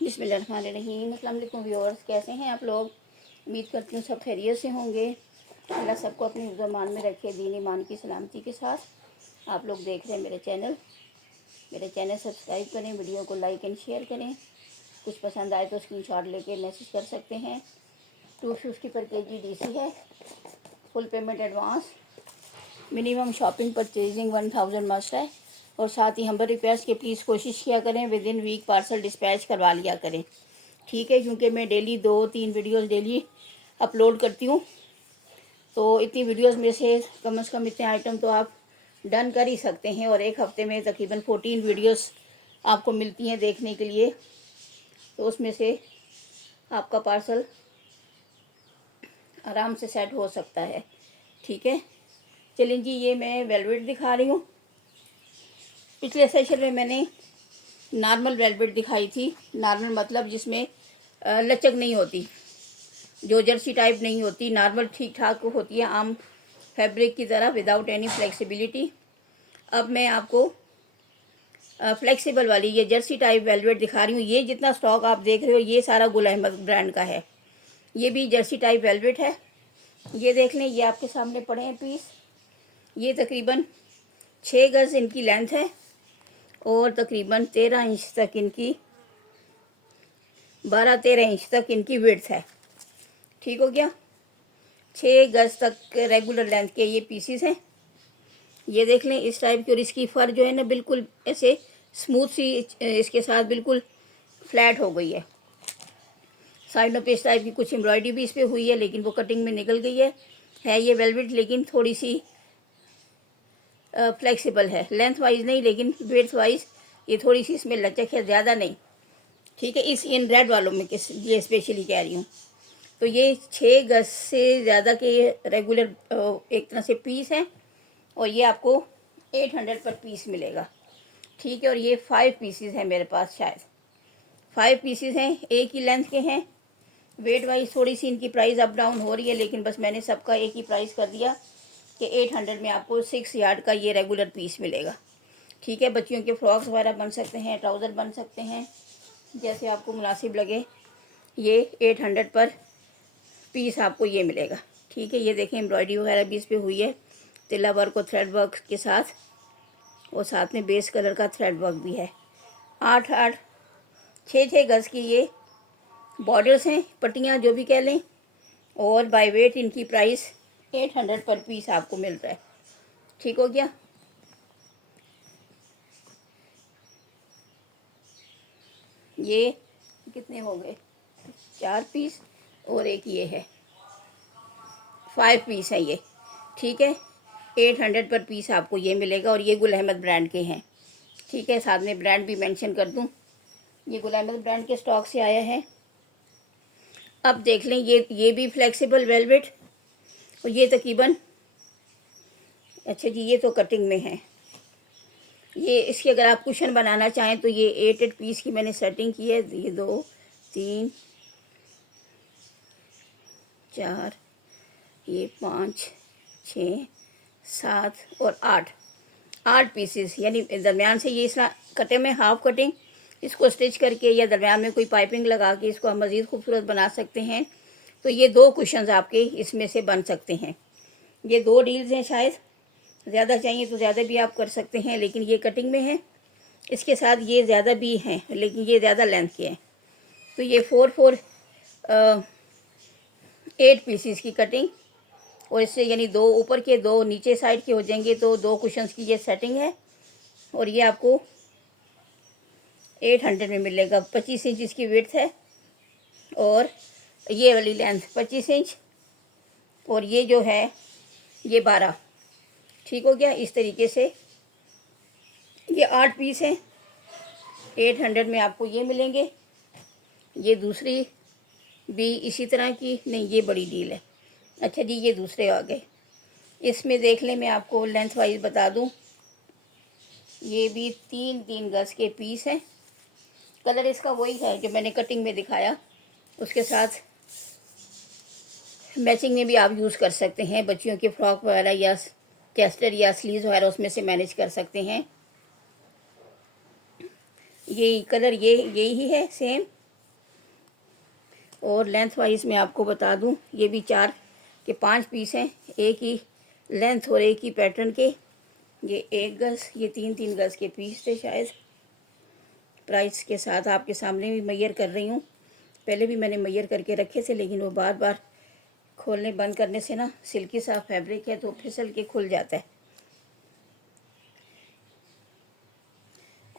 बिस्मिल्लाहिर्रहमानिर्रहीम। अस्सलाम वालेकुम व्यूअर्स, कैसे हैं आप लोग? उम्मीद करती हूँ सब खैरियत से होंगे। अल्लाह सबको अपने ईमान में रखे, दीन ईमान की सलामती के साथ। आप लोग देख रहे हैं मेरे चैनल सब्सक्राइब करें, वीडियो को लाइक एंड शेयर करें। कुछ पसंद आए तो स्क्रीनशॉट लेके मैसेज कर सकते हैं। 250 पर केजी DC है। Full payment advance, minimum shopping purchasing 1000 must है। और साथ ही हम रिक्वेस्ट कि प्लीज़ कोशिश किया करें within week parcel dispatch करवा लिया करें, ठीक है? क्योंकि मैं डेली 2-3 वीडियोस डेली अपलोड करती हूँ, तो इतनी वीडियोस में से कम इतने आइटम तो आप डन कर ही सकते हैं। और एक हफ्ते में तकरीबन 14 वीडियोस आपको मिलती हैं देखने के लिए, तो उसमें से आपका पार्सल आराम से सेट हो सकता है, ठीक है? चलिए जी, ये मैं वेलवेट दिखा रही हूँ। पिछले सेशन में मैंने नॉर्मल वेलवेट दिखाई थी। नॉर्मल मतलब जिसमें लचक नहीं होती, जो जर्सी टाइप नहीं होती, नॉर्मल ठीक ठाक होती है, आम फैब्रिक की तरह, विदाउट एनी फ्लेक्सिबिलिटी। अब मैं आपको फ्लेक्सिबल वाली ये जर्सी टाइप वेलवेट दिखा रही हूँ। ये जितना स्टॉक आप देख रहे हो ये सारा गुल अहमद ब्रांड का है। ये भी जर्सी टाइप वेलवेट है। ये देख लें, ये आपके सामने पड़े हैं पीस। ये तकरीबन 6 गज इनकी लेंथ है और तकरीबन 13 इंच तक इनकी 12-13 इंच तक इनकी विड्थ है, ठीक हो गया? 6 गज तक रेगुलर लेंथ के ये पीसीस हैं। ये देख लें इस टाइप की। और इसकी फर जो है ना बिल्कुल ऐसे स्मूथ सी इसके साथ बिल्कुल फ्लैट हो गई है। साइडों पे इस टाइप की कुछ एम्ब्रॉयडरी भी इस पर हुई है, लेकिन वो कटिंग में निकल गई है ये वेलवेट, लेकिन थोड़ी सी फ्लेक्सिबल है। लेंथ वाइज नहीं, लेकिन विड्थ वाइज ये थोड़ी सी इसमें लचक है, ज़्यादा नहीं, ठीक है? इस इन रेड वालों में किस ये स्पेशली कह रही हूँ। तो ये 6 गज से ज़्यादा के रेगुलर एक तरह से पीस हैं और ये आपको 800 पर पीस मिलेगा, ठीक है? और ये 5 पीसीज हैं मेरे पास, शायद 5 पीसीज हैं, एक ही लेंथ के हैं। वेट वाइज थोड़ी सी इनकी प्राइस अप डाउन हो रही है, लेकिन बस मैंने सबका एक ही प्राइस कर दिया कि 800 में आपको 6 यार्ड का ये रेगुलर पीस मिलेगा, ठीक है? बच्चियों के फ्रॉक्स वगैरह बन सकते हैं, ट्राउज़र बन सकते हैं, जैसे आपको मुनासिब लगे। ये 800 पर पीस आपको ये मिलेगा, ठीक है? ये देखें एम्ब्रॉयडरी वगैरह भी इस पर हुई है, तिल्ला वर्क और थ्रेड वर्क के साथ, और साथ में बेस कलर का थ्रेड वर्क भी है। 8-8 6-6 गज की ये बॉर्डर्स हैं, पट्टियाँ जो भी कह लें। और बाय वेट इनकी प्राइस 800 पर पीस आपको मिल रहा है, ठीक हो गया? ये कितने हो गए? 4 पीस और एक ये है, 5 पीस है ये, ठीक है? 800 पर पीस आपको ये मिलेगा। और ये गुल अहमद ब्रांड के हैं, ठीक है? साथ में ब्रांड भी मेंशन कर दूं, ये गुल अहमद ब्रांड के स्टॉक से आया है। अब देख लें, ये भी फ्लेक्सिबल वेलवेट, और ये तकरीबन, अच्छा जी, ये तो कटिंग में है। ये इसके अगर आप कुशन बनाना चाहें तो ये 8 पीस की मैंने सेटिंग की है। ये 2 3 4, ये 5 6 7 और 8 पीसेस, यानी दरमियान से ये इस कटे में हाफ कटिंग, इसको स्टिच करके या दरमियान में कोई पाइपिंग लगा के इसको हम मज़ीद खूबसूरत बना सकते हैं। तो ये 2 कुशन्स आपके इसमें से बन सकते हैं। ये 2 डील्स हैं, शायद ज़्यादा चाहिए तो ज़्यादा भी आप कर सकते हैं, लेकिन ये कटिंग में है। इसके साथ ये ज़्यादा भी हैं, लेकिन ये ज़्यादा लेंथ के हैं। तो ये 8 पीसीस की कटिंग, और इससे यानी 2 ऊपर के 2 नीचे साइड के हो जाएंगे, तो 2 कुशन्स की ये सेटिंग है। और ये आपको 800 में मिलेगा। 25 इंच इसकी विड्थ है और ये वाली लेंथ 25 इंच, और ये जो है ये 12, ठीक हो गया? इस तरीके से ये 8 पीस हैं, 800 में आपको ये मिलेंगे। ये दूसरी भी इसी तरह की, नहीं ये बड़ी डील है। अच्छा जी, ये दूसरे आ गए। इसमें देख लें, मैं आपको लेंथ वाइज बता दूं, ये भी 3-3 गज के पीस हैं। कलर इसका वही है जो मैंने कटिंग में दिखाया, उसके साथ मैचिंग में भी आप यूज़ कर सकते हैं। बच्चियों के फ्रॉक वगैरह या चेस्टर या स्लीव्स वगैरह उसमें से मैनेज कर सकते हैं। ये कलर ये यही है सेम, और लेंथ वाइज मैं आपको बता दूं, ये भी 4 के 5 पीस हैं, एक ही लेंथ और एक ही पैटर्न के। ये 1 गज़, ये 3-3 गज़ के पीस थे शायद। प्राइस के साथ आपके सामने भी मैयर कर रही हूँ। पहले भी मैंने मैयर करके रखे थे, लेकिन वो बार बार खोलने बंद करने से ना, सिल्की सा फैब्रिक है तो फिसल के खुल जाता है।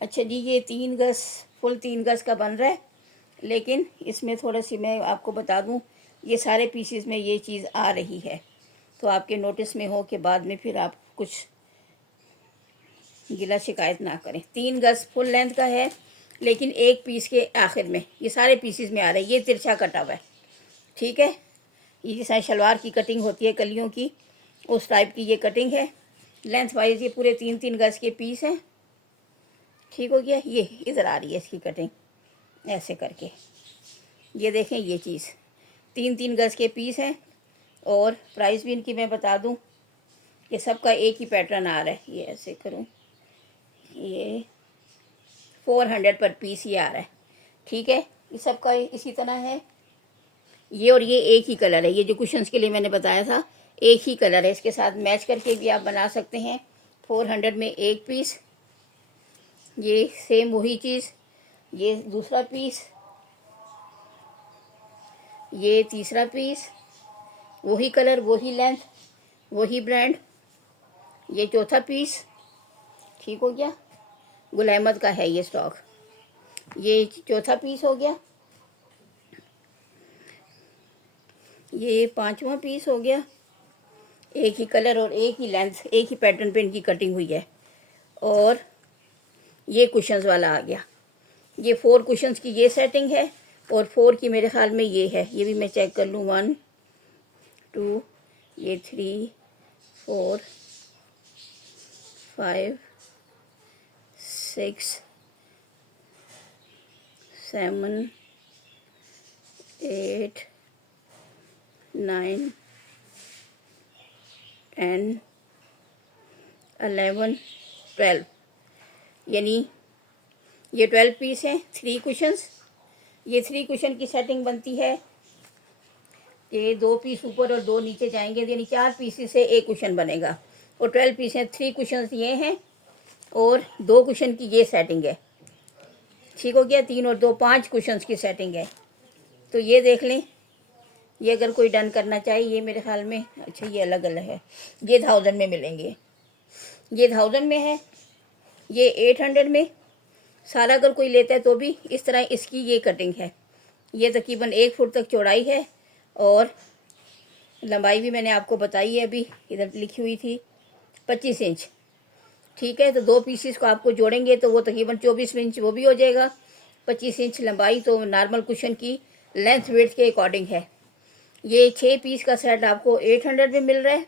अच्छा जी, ये 3 गज़, फुल 3 गज़ का बन रहा है, लेकिन इसमें थोड़ा सी मैं आपको बता दूं, ये सारे पीसेस में ये चीज़ आ रही है, तो आपके नोटिस में हो कि बाद में फिर आप कुछ गिला शिकायत ना करें। 3 गज़ फुल लेंथ का है, लेकिन एक पीस के आखिर में ये सारे पीसेस में आ रहा है। ये तिरछा कटा हुआ है, ठीक है। ये जैसा शलवार की कटिंग होती है कलियों की, उस टाइप की ये कटिंग है। लेंथ वाइज ये पूरे 3-3 गज़ के पीस हैं, ठीक हो गया। ये इधर आ रही है इसकी कटिंग ऐसे करके, ये देखें, ये चीज़ 3-3 गज़ के पीस हैं। और प्राइस भी इनकी मैं बता दूं, ये सबका एक ही पैटर्न आ रहा है। ये ऐसे करूं, ये 400 पर पीस ये आ रहा है, ठीक है। ये सबका इसी तरह है। ये और ये एक ही कलर है, ये जो कुशन्स के लिए मैंने बताया था, एक ही कलर है। इसके साथ मैच करके भी आप बना सकते हैं। 400 में एक पीस, ये सेम वही चीज़, ये दूसरा पीस, ये तीसरा पीस, वही कलर, वही लेंथ, वही ब्रांड, ये चौथा पीस, ठीक हो गया। गुल अहमद का है ये स्टॉक। ये चौथा पीस हो गया, ये 5वां पीस हो गया। एक ही कलर और एक ही लेंथ, एक ही पैटर्न पे इनकी कटिंग हुई है। और ये कुशन्स वाला आ गया। ये 4 कुशन्स की ये सेटिंग है, और 4 की मेरे ख्याल में ये है। ये भी मैं चेक कर लूँ, 1 2, ये 3 4 5 6 7 8 9 10 11 12, यानी ये 12 पीस हैं। 3 कुशन्स, ये 3 कुशन की सेटिंग बनती है कि 2 पीस ऊपर और 2 नीचे जाएंगे, यानी 4 पीसेस से एक कुशन बनेगा। और 12 पीस हैं, 3 कुशन्स ये हैं, और 2 कुशन की ये सेटिंग है, ठीक हो गया। 3 और 2 5 कुशन्स की सेटिंग है। तो ये देख लें, ये अगर कोई डन करना चाहे, ये मेरे ख्याल में, अच्छा ये अलग अलग है, ये 1000 में मिलेंगे, ये 1000 में है, ये 800 में। सारा अगर कोई लेता है तो भी इस तरह इसकी ये कटिंग है। ये तकरीबन 1 फुट तक चौड़ाई है, और लंबाई भी मैंने आपको बताई है, अभी इधर लिखी हुई थी 25 इंच, ठीक है। तो 2 पीसेस को आपको जोड़ेंगे तो वो तकरीबन 24 इंच वो भी हो जाएगा। 25 इंच लंबाई तो नॉर्मल कुशन की लेंथ वेड्थ के अकॉर्डिंग है। ये 6 पीस का सेट आपको 800 में मिल रहा है,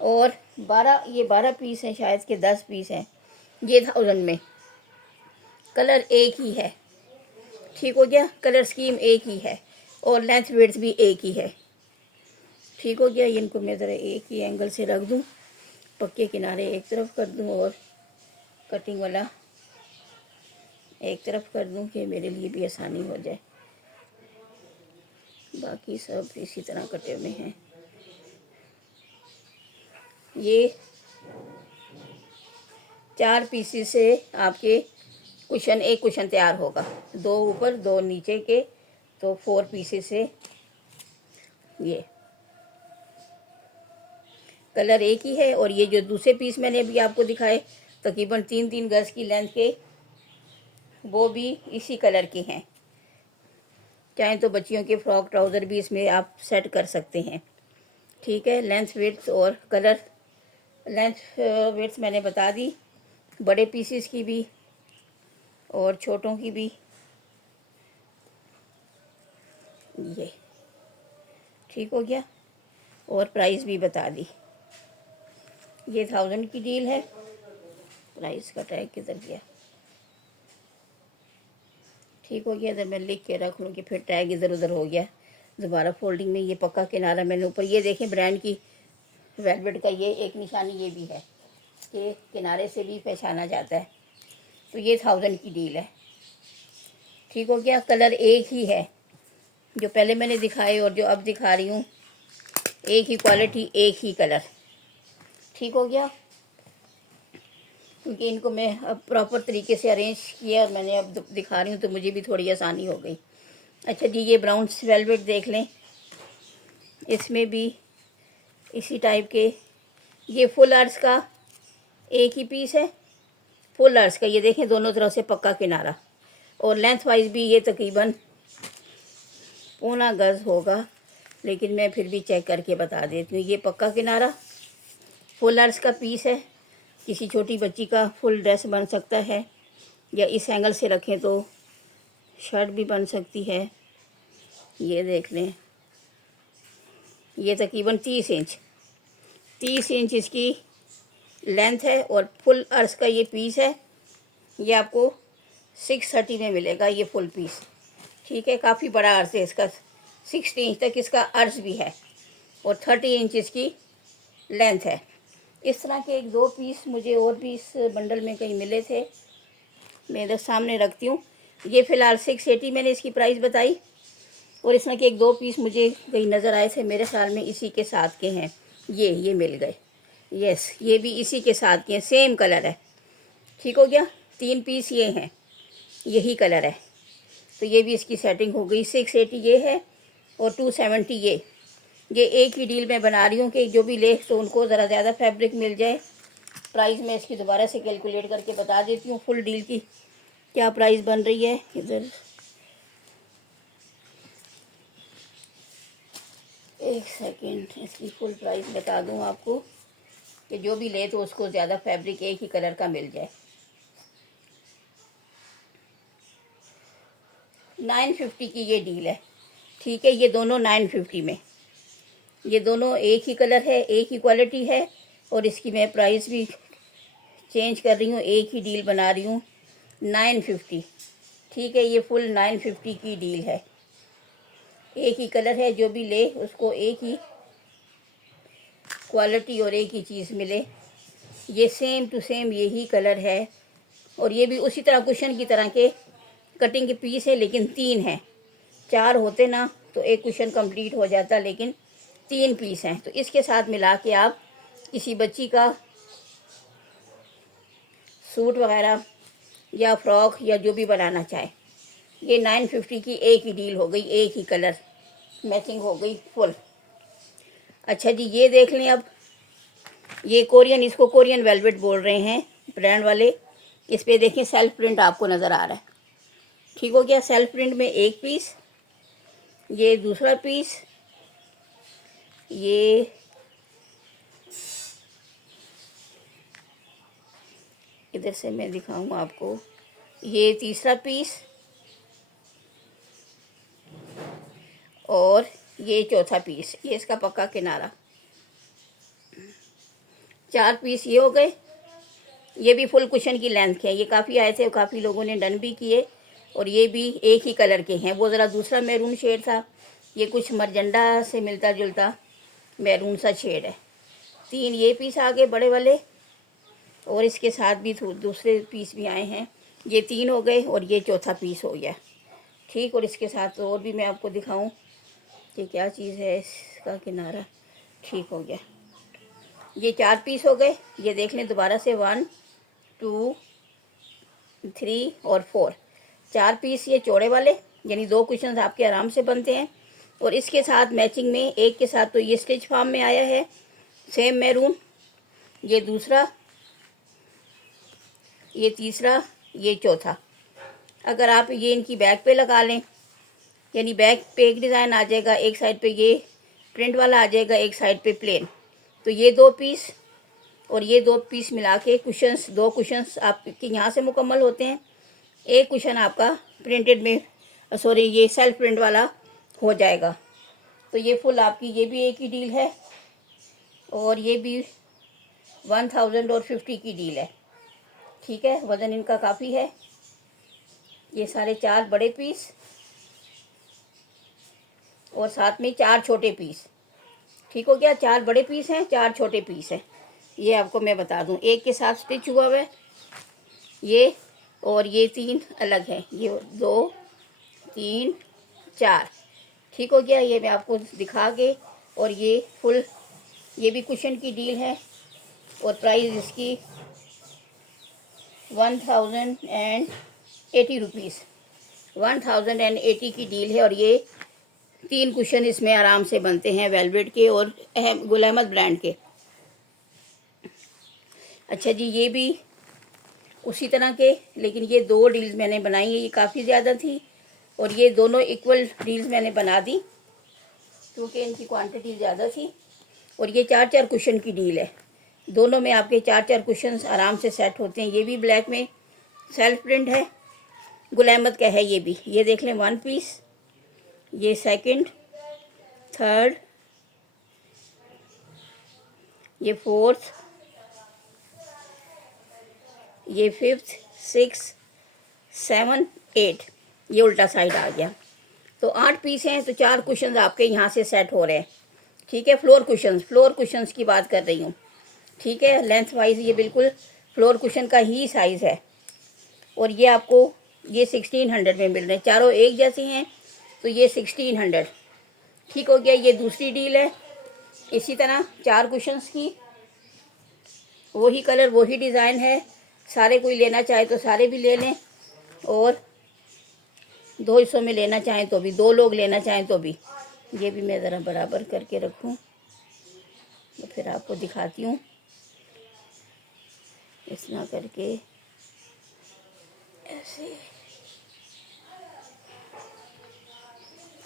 और 12 पीस हैं शायद के 10 पीस हैं, ये 1000 में। कलर एक ही है, ठीक हो गया। कलर स्कीम एक ही है, और लेंथ वेड्थ भी एक ही है, ठीक हो गया। इनको मैं ज़रा एक ही एंगल से रख दूं, पक्के किनारे एक तरफ कर दूं और कटिंग वाला एक तरफ कर दूं, कि मेरे लिए भी आसानी हो जाए। बाकी सब इसी तरह कटे हुए हैं। ये 4 पीसेस से आपके कुशन, एक कुशन तैयार होगा, 2 ऊपर 2 नीचे के, तो 4 पीसेस से ये कलर एक ही है। और ये जो दूसरे पीस मैंने अभी आपको दिखाए तकरीबन 3-3 गज़ की लेंथ के, वो भी इसी कलर के हैं। चाहे तो बच्चियों के फ्रॉक ट्राउज़र भी इसमें आप सेट कर सकते हैं, ठीक है। लेंथ विड्थ और कलर, लेंथ विड्थ मैंने बता दी, बड़े पीसेस की भी और छोटों की भी, ये ठीक हो गया। और प्राइस भी बता दी। ये 1000 की डील है। प्राइस का टैग किधर गया, ठीक हो गया। इधर मैं लिख के रख लूँ कि फिर टैग इधर उधर हो गया दोबारा फोल्डिंग में। ये पक्का किनारा मैंने ऊपर, ये देखें ब्रांड की वेलवेट का ये एक निशानी ये भी है कि किनारे से भी पहचाना जाता है। तो ये 1000 की डील है, ठीक हो गया। कलर एक ही है, जो पहले मैंने दिखाए और जो अब दिखा रही हूँ, एक ही क्वालिटी, एक ही कलर। ठीक हो गया, क्योंकि इनको मैं अब प्रॉपर तरीके से अरेंज किया और मैंने अब दिखा रही हूँ तो मुझे भी थोड़ी आसानी हो गई। अच्छा जी, ये ब्राउन वेलवेट देख लें, इसमें भी इसी टाइप के, ये फुल आर्ट्स का एक ही पीस है, फुल आर्ट्स का। ये देखें दोनों तरफ से पक्का किनारा, और लेंथ वाइज भी ये तकरीबन पौना गज होगा, लेकिन मैं फिर भी चेक करके बता देती हूँ। ये पक्का किनारा फुल आर्ट्स का पीस है। किसी छोटी बच्ची का फुल ड्रेस बन सकता है, या इस एंगल से रखें तो शर्ट भी बन सकती है। ये देख लें, ये तकरीबन 30 इंच इसकी लेंथ है, और फुल अर्ज का ये पीस है। ये आपको 630 में मिलेगा ये फुल पीस। ठीक है, काफ़ी बड़ा अर्ज है इसका, 60 इंच तक इसका अर्ज भी है, और 30 इंच इसकी लेंथ है। इस तरह के एक दो पीस मुझे और भी इस बंडल में कहीं मिले थे, मैं इधर सामने रखती हूँ। ये फ़िलहाल 680 मैंने इसकी प्राइस बताई, और इस तरह के एक दो पीस मुझे कहीं नज़र आए थे, मेरे ख्याल में इसी के साथ के हैं। ये मिल गए, यस, ये भी इसी के साथ के हैं, सेम कलर है। ठीक हो गया, 3 पीस ये हैं, यही कलर है, तो ये भी इसकी सेटिंग हो गई। 680 ये है, और 270 ये एक ही डील में बना रही हूँ कि जो भी ले तो उनको ज़रा ज़्यादा फैब्रिक मिल जाए। प्राइस मैं इसकी दोबारा से कैलकुलेट करके बता देती हूँ, फुल डील की क्या प्राइस बन रही है। इधर एक सेकेंड, इसकी फुल प्राइस बता दूँ आपको कि जो भी ले तो उसको ज़्यादा फैब्रिक एक ही कलर का मिल जाए। 950 की ये डील है। ठीक है, ये दोनों 950 में, ये दोनों एक ही कलर है, एक ही क्वालिटी है, और इसकी मैं प्राइस भी चेंज कर रही हूँ, एक ही डील बना रही हूँ, 950। ठीक है, ये फुल 950 की डील है, एक ही कलर है, जो भी ले उसको एक ही क्वालिटी और एक ही चीज़ मिले। ये सेम टू सेम यही कलर है, और ये भी उसी तरह कुशन की तरह के कटिंग के पीस है, लेकिन 3 हैं। 4 होते ना तो एक कुशन कंप्लीट हो जाता, लेकिन 3 पीस हैं। तो इसके साथ मिला के आप किसी बच्ची का सूट वगैरह या फ्रॉक या जो भी बनाना चाहे, ये 950 की एक ही डील हो गई, एक ही कलर मैचिंग हो गई फुल। अच्छा जी, ये देख लें अब, ये कोरियन, इसको कोरियन वेलवेट बोल रहे हैं ब्रांड वाले। इस पे देखें सेल्फ प्रिंट आपको नज़र आ रहा है। ठीक हो गया, सेल्फ प्रिंट में एक पीस, ये दूसरा पीस, ये इधर से मैं दिखाऊँ आपको, ये तीसरा पीस, और ये चौथा पीस, ये इसका पक्का किनारा। 4 पीस ये हो गए। ये भी फुल कुशन की लेंथ के हैं, ये काफ़ी आए थे, काफ़ी लोगों ने डन भी किए, और ये भी एक ही कलर के हैं। वो ज़रा दूसरा मैरून शेड था, ये कुछ मरजंडा से मिलता जुलता मैरून सा शेड है। 3 ये पीस आ गए बड़े वाले, और इसके साथ भी दूसरे पीस भी आए हैं। ये 3 हो गए, और ये चौथा पीस हो गया। ठीक, और इसके साथ और भी मैं आपको दिखाऊं कि क्या चीज़ है, इसका किनारा। ठीक हो गया, ये 4 पीस हो गए। ये देख लें दोबारा से, 1 2 3 और 4, 4 पीस ये चौड़े वाले, यानी 2 कुशन आपके आराम से बनते हैं। और इसके साथ मैचिंग में एक के साथ तो ये स्टिच फॉर्म में आया है, सेम मैरून, ये दूसरा, ये तीसरा, ये चौथा। अगर आप ये इनकी बैक पे लगा लें, यानी बैक पे एक डिज़ाइन आ जाएगा, एक साइड पे ये प्रिंट वाला आ जाएगा, एक साइड पे प्लेन, तो ये 2 पीस और ये 2 पीस मिला के कुशन्स, 2 कुशन्स आपके यहाँ से मुकम्मल होते हैं। एक कुशन आपका प्रिंटेड में, सॉरी, ये सेल्फ प्रिंट वाला हो जाएगा। तो ये फुल आपकी ये भी एक ही डील है, और ये भी 1050 की डील है। ठीक है, वज़न इनका काफ़ी है। ये सारे 4 बड़े पीस और साथ में 4 छोटे पीस। ठीक हो गया, 4 बड़े पीस हैं, 4 छोटे पीस हैं। ये आपको मैं बता दूं, एक के साथ स्टिच हुआ हुआ है ये, और ये 3 अलग हैं, ये 2 3 4। ठीक हो गया। ये मैं आपको दिखा के, और ये फुल, ये भी कुशन की डील है और प्राइस इसकी 1080 रुपीज़, 1080 की डील है। और ये 3 कुशन इसमें आराम से बनते हैं वेलवेट के और गुल अहमद ब्रांड के। अच्छा जी, ये भी उसी तरह के, लेकिन ये 2 डील्स मैंने बनाई है, ये काफ़ी ज़्यादा थी और ये दोनों इक्वल डील्स मैंने बना दी क्योंकि इनकी क्वांटिटी ज़्यादा थी। और ये 4-4 कुशन की डील है, दोनों में आपके 4-4 कुशन्स आराम से सेट होते हैं। ये भी ब्लैक में सेल्फ प्रिंट है, गुल अहमद का है ये भी। ये देख लें 1 पीस, ये 2nd, 3rd, ये 4th, ये 5th, 6th, 7, 8, ये उल्टा साइड आ गया। तो 8 पीस हैं, तो 4 कुशन्स आपके यहाँ से सेट हो रहे हैं। ठीक है, फ्लोर कुशन्स की बात कर रही हूँ। ठीक है, लेंथ वाइज ये बिल्कुल फ्लोर कुशन का ही साइज़ है। और ये आपको ये 1600 में मिल रहे हैं, चारों एक जैसे हैं, तो ये 1600। ठीक हो गया। ये दूसरी डील है, इसी तरह 4 कुशन्स की, वही कलर वही डिज़ाइन है। सारे कोई लेना चाहे तो सारे भी ले लें, और 200 में लेना चाहें तो भी, 2 लोग लेना चाहें तो भी। ये भी मैं ज़रा बराबर करके रखूं तो फिर आपको दिखाती हूँ, इस तरह करके ऐसे।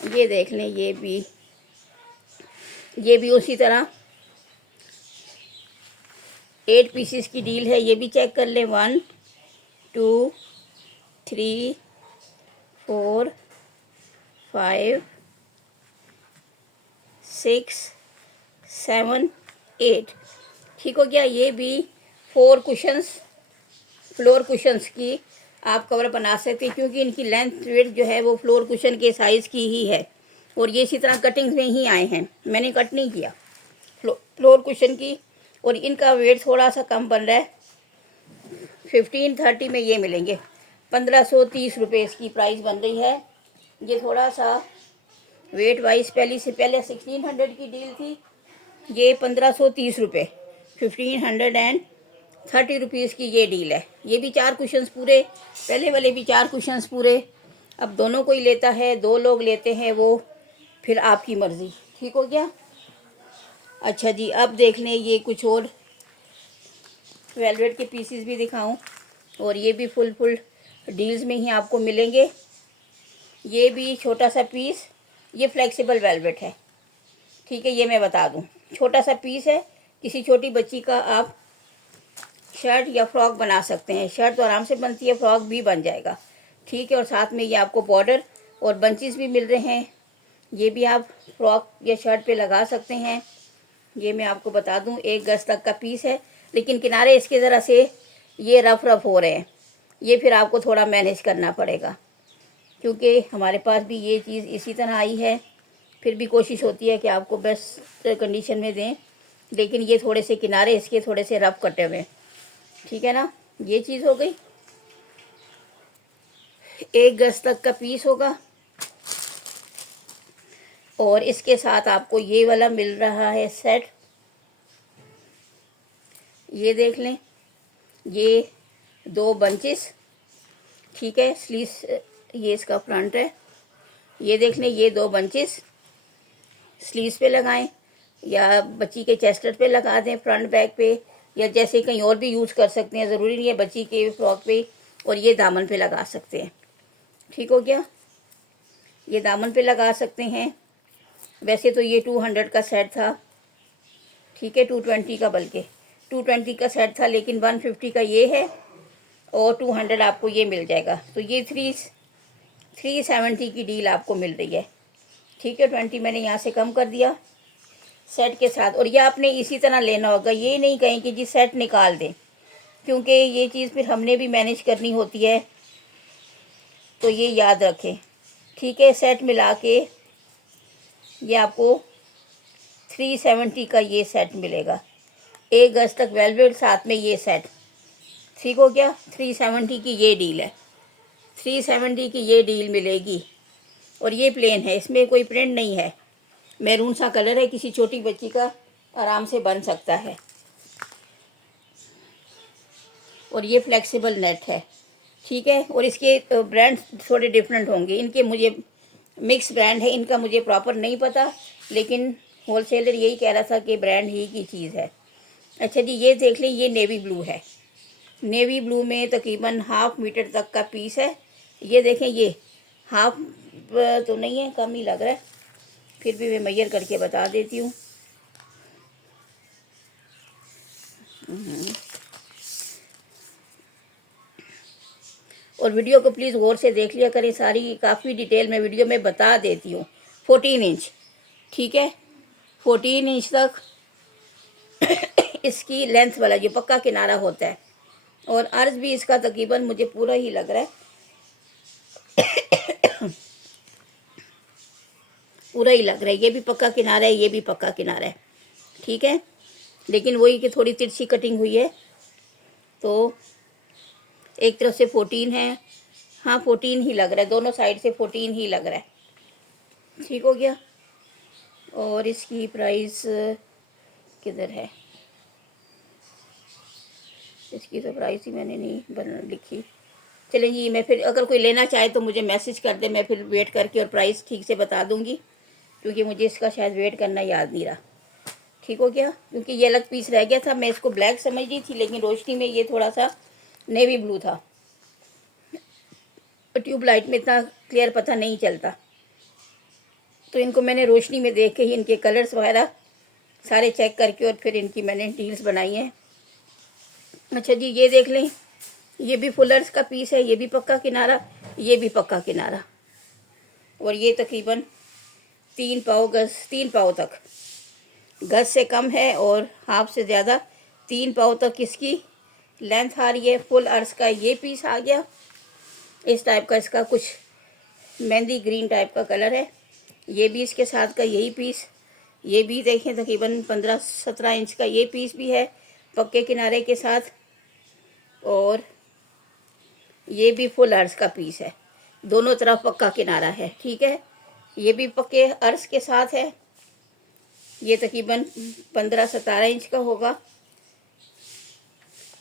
ये देख लें, ये भी उसी तरह 8 पीसीस की डील है। ये भी चेक कर लें, 1 2 3 4 5 6 7 8। ठीक हो गया। ये भी 4 कुशन्स, फ्लोर कुशन्स की आप कवर बना सकते हैं क्योंकि इनकी लेंथ वेट जो है वो फ्लोर कुशन के साइज़ की ही है। और ये इसी तरह कटिंग में ही आए हैं, मैंने कट नहीं किया फ्लोर कुशन की। और इनका वेट थोड़ा सा कम बन रहा है, 1530 में ये मिलेंगे। 1530 रुपये इसकी प्राइस बन रही है। ये थोड़ा सा वेट वाइज पहले 1600 की डील थी, ये 1530 रुपये, 1530 रुपीज़ की ये डील है। ये भी 4 कुशन्स पूरे, पहले वाले भी 4 कुशन्स पूरे। अब दोनों कोई लेता है, 2 लोग लेते हैं, वो फिर आपकी मर्ज़ी। ठीक हो गया। अच्छा जी, अब देख लें, ये कुछ और वेलवेट के पीसेस भी दिखाऊं, और ये भी फुल डील्स में ही आपको मिलेंगे। ये भी छोटा सा पीस, ये फ्लेक्सिबल वेलवेट है। ठीक है, ये मैं बता दूं, छोटा सा पीस है, किसी छोटी बच्ची का आप शर्ट या फ्रॉक बना सकते हैं। शर्ट तो आराम से बनती है, फ्रॉक भी बन जाएगा। ठीक है, और साथ में ये आपको बॉर्डर और बंचेस भी मिल रहे हैं। ये भी आप फ्रॉक या शर्ट पे लगा सकते हैं। ये मैं आपको बता दूं, 1 गज तक का पीस है, लेकिन किनारे इसके ज़रा से ये रफ हो रहे हैं। ये फिर आपको थोड़ा मैनेज करना पड़ेगा क्योंकि हमारे पास भी ये चीज़ इसी तरह आई है। फिर भी कोशिश होती है कि आपको बेस्ट कंडीशन में दें, लेकिन ये थोड़े से किनारे इसके थोड़े से रफ कटे हुए। ठीक है ना, ये चीज़ हो गई। 1 गज तक का पीस होगा, और इसके साथ आपको ये वाला मिल रहा है सेट। ये देख लें, ये 2 बंचेस। ठीक है, स्लीव्स, ये इसका फ्रंट है। ये देख लें, ये 2 बंचेस स्लीव्स पे लगाएं या बच्ची के चेस्टर पे लगा दें, फ्रंट बैक पे, या जैसे कहीं और भी यूज़ कर सकते हैं, ज़रूरी नहीं है बच्ची के फ्रॉक पे। और ये दामन पे लगा सकते हैं। ठीक हो गया, ये दामन पे लगा सकते हैं। वैसे तो ये 200 का सेट था। ठीक है, 220 का, बल्कि 220 का सेट था, लेकिन 150 का ये है और 200 आपको ये मिल जाएगा। तो ये 370 की डील आपको मिल रही है। ठीक है, 20 मैंने यहाँ से कम कर दिया सेट के साथ। और ये आपने इसी तरह लेना होगा, ये नहीं कहें कि जी सेट निकाल दें, क्योंकि ये चीज़ फिर हमने भी मैनेज करनी होती है, तो ये याद रखें। ठीक है, सेट मिला के ये आपको 370 का ये सेट मिलेगा। 1 गज तक वेलवेट, साथ में ये सेट। ठीक हो गया, 370 की ये डील है, 370 की ये डील मिलेगी। और ये प्लेन है, इसमें कोई प्रिंट नहीं है, मैरून सा कलर है, किसी छोटी बच्ची का आराम से बन सकता है। और ये फ्लेक्सिबल नेट है, ठीक है। और इसके ब्रांड थोड़े डिफरेंट होंगे, इनके मुझे मिक्स ब्रांड है, इनका मुझे प्रॉपर नहीं पता, लेकिन होलसेलर यही कह रहा था कि ब्रांड ही की चीज़ है। अच्छा जी, ये देख लें, ये नेवी ब्लू है, नेवी ब्लू में तकरीबन 1/2 मीटर तक का पीस है। ये देखें, ये हाफ तो नहीं है, कम ही लग रहा है, फिर भी मैं मेजर करके बता देती हूँ। और वीडियो को प्लीज़ गौर से देख लिया करें, सारी काफ़ी डिटेल में वीडियो में बता देती हूँ। 14 इंच, ठीक है, 14 इंच तक इसकी लेंथ वाला जो पक्का किनारा होता है, और अर्ज भी इसका तकरीबन मुझे पूरा ही लग रहा है, पूरा ही लग रहा है। ये भी पक्का किनारा है, ये भी पक्का किनारा है, ठीक है। लेकिन वही कि थोड़ी तिरछी कटिंग हुई है, तो एक तरफ से 14 है, हाँ 14 ही लग रहा है, दोनों साइड से 14 ही लग रहा है, ठीक हो गया। और इसकी प्राइस किधर है, इसकी तो प्राइस ही मैंने नहीं लिखी। चलें जी, मैं फिर अगर कोई लेना चाहे तो मुझे मैसेज कर दे, मैं फिर वेट करके और प्राइस ठीक से बता दूंगी, क्योंकि मुझे इसका शायद वेट करना याद नहीं रहा, ठीक हो गया। क्योंकि ये अलग पीस रह गया था, मैं इसको ब्लैक समझ रही थी, लेकिन रोशनी में ये थोड़ा सा नेवी ब्लू था, ट्यूब लाइट में इतना क्लियर पता नहीं चलता, तो इनको मैंने रोशनी में देख के ही इनके कलर्स वगैरह सारे चेक करके और फिर इनकी मैंने डील्स बनाई हैं। अच्छा जी, ये देख लें, ये भी फुलर्स का पीस है, ये भी पक्का किनारा, ये भी पक्का किनारा, और ये तकरीबन 3 पाव गज, 3 पाव तक, गज से कम है और हाफ से ज़्यादा, 3 पाव तक इसकी लेंथ आ रही है। फुल अर्ज का ये पीस आ गया, इस टाइप का इसका कुछ मेहंदी ग्रीन टाइप का कलर है। ये भी इसके साथ का यही पीस, ये भी देखें तकरीबन 15-17 इंच का ये पीस भी है पक्के किनारे के साथ, और ये भी फुल अर्ज का पीस है, दोनों तरफ पक्का किनारा है, ठीक है। ये भी पक्के अर्ज के साथ है, ये तकरीबन 15-17 इंच का होगा।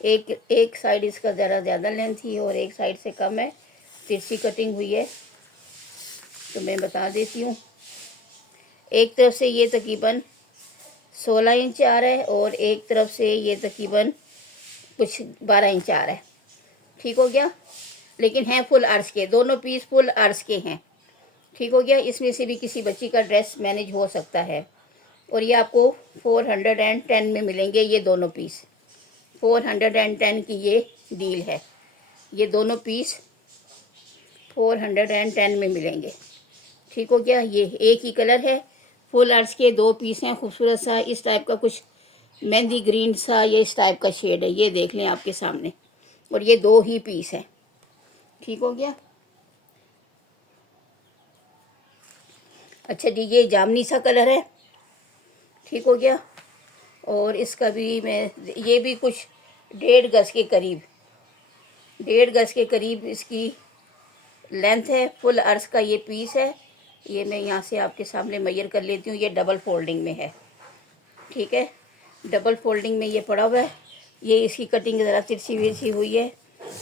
एक साइड इसका ज़रा ज़्यादा लेंथ ही है और एक साइड से कम है, तिरछी कटिंग हुई है, तो मैं बता देती हूँ। एक तरफ से ये तकरीबन 16 इंच आ रहा है और एक तरफ से ये तकरीबन कुछ 12 इंच आ रहा है, ठीक हो गया। लेकिन हैं फुल अर्ज के, दोनों पीस फुल अर्ज के हैं, ठीक हो गया। इसमें से भी किसी बच्ची का ड्रेस मैनेज हो सकता है। और ये आपको 410 में मिलेंगे, ये दोनों पीस 410 की ये डील है, ये दोनों पीस 410 में मिलेंगे, ठीक हो गया। ये एक ही कलर है, फुल अर्ज के 2 पीस हैं, खूबसूरत सा इस टाइप का कुछ मेहंदी ग्रीन सा, ये इस टाइप का शेड है, ये देख लें आपके सामने, और ये 2 ही पीस हैं, ठीक हो गया। अच्छा जी, ये जामनी सा कलर है, ठीक हो गया। और इसका भी मैं, ये भी कुछ 1.5 गज के करीब, 1.5 गज के करीब इसकी लेंथ है, फुल अर्ज का ये पीस है। ये मैं यहाँ से आपके सामने मेजर कर लेती हूँ, ये डबल फोल्डिंग में है, ठीक है, डबल फोल्डिंग में ये पड़ा हुआ है। ये इसकी कटिंग ज़रा तिरछी विरछी हुई है,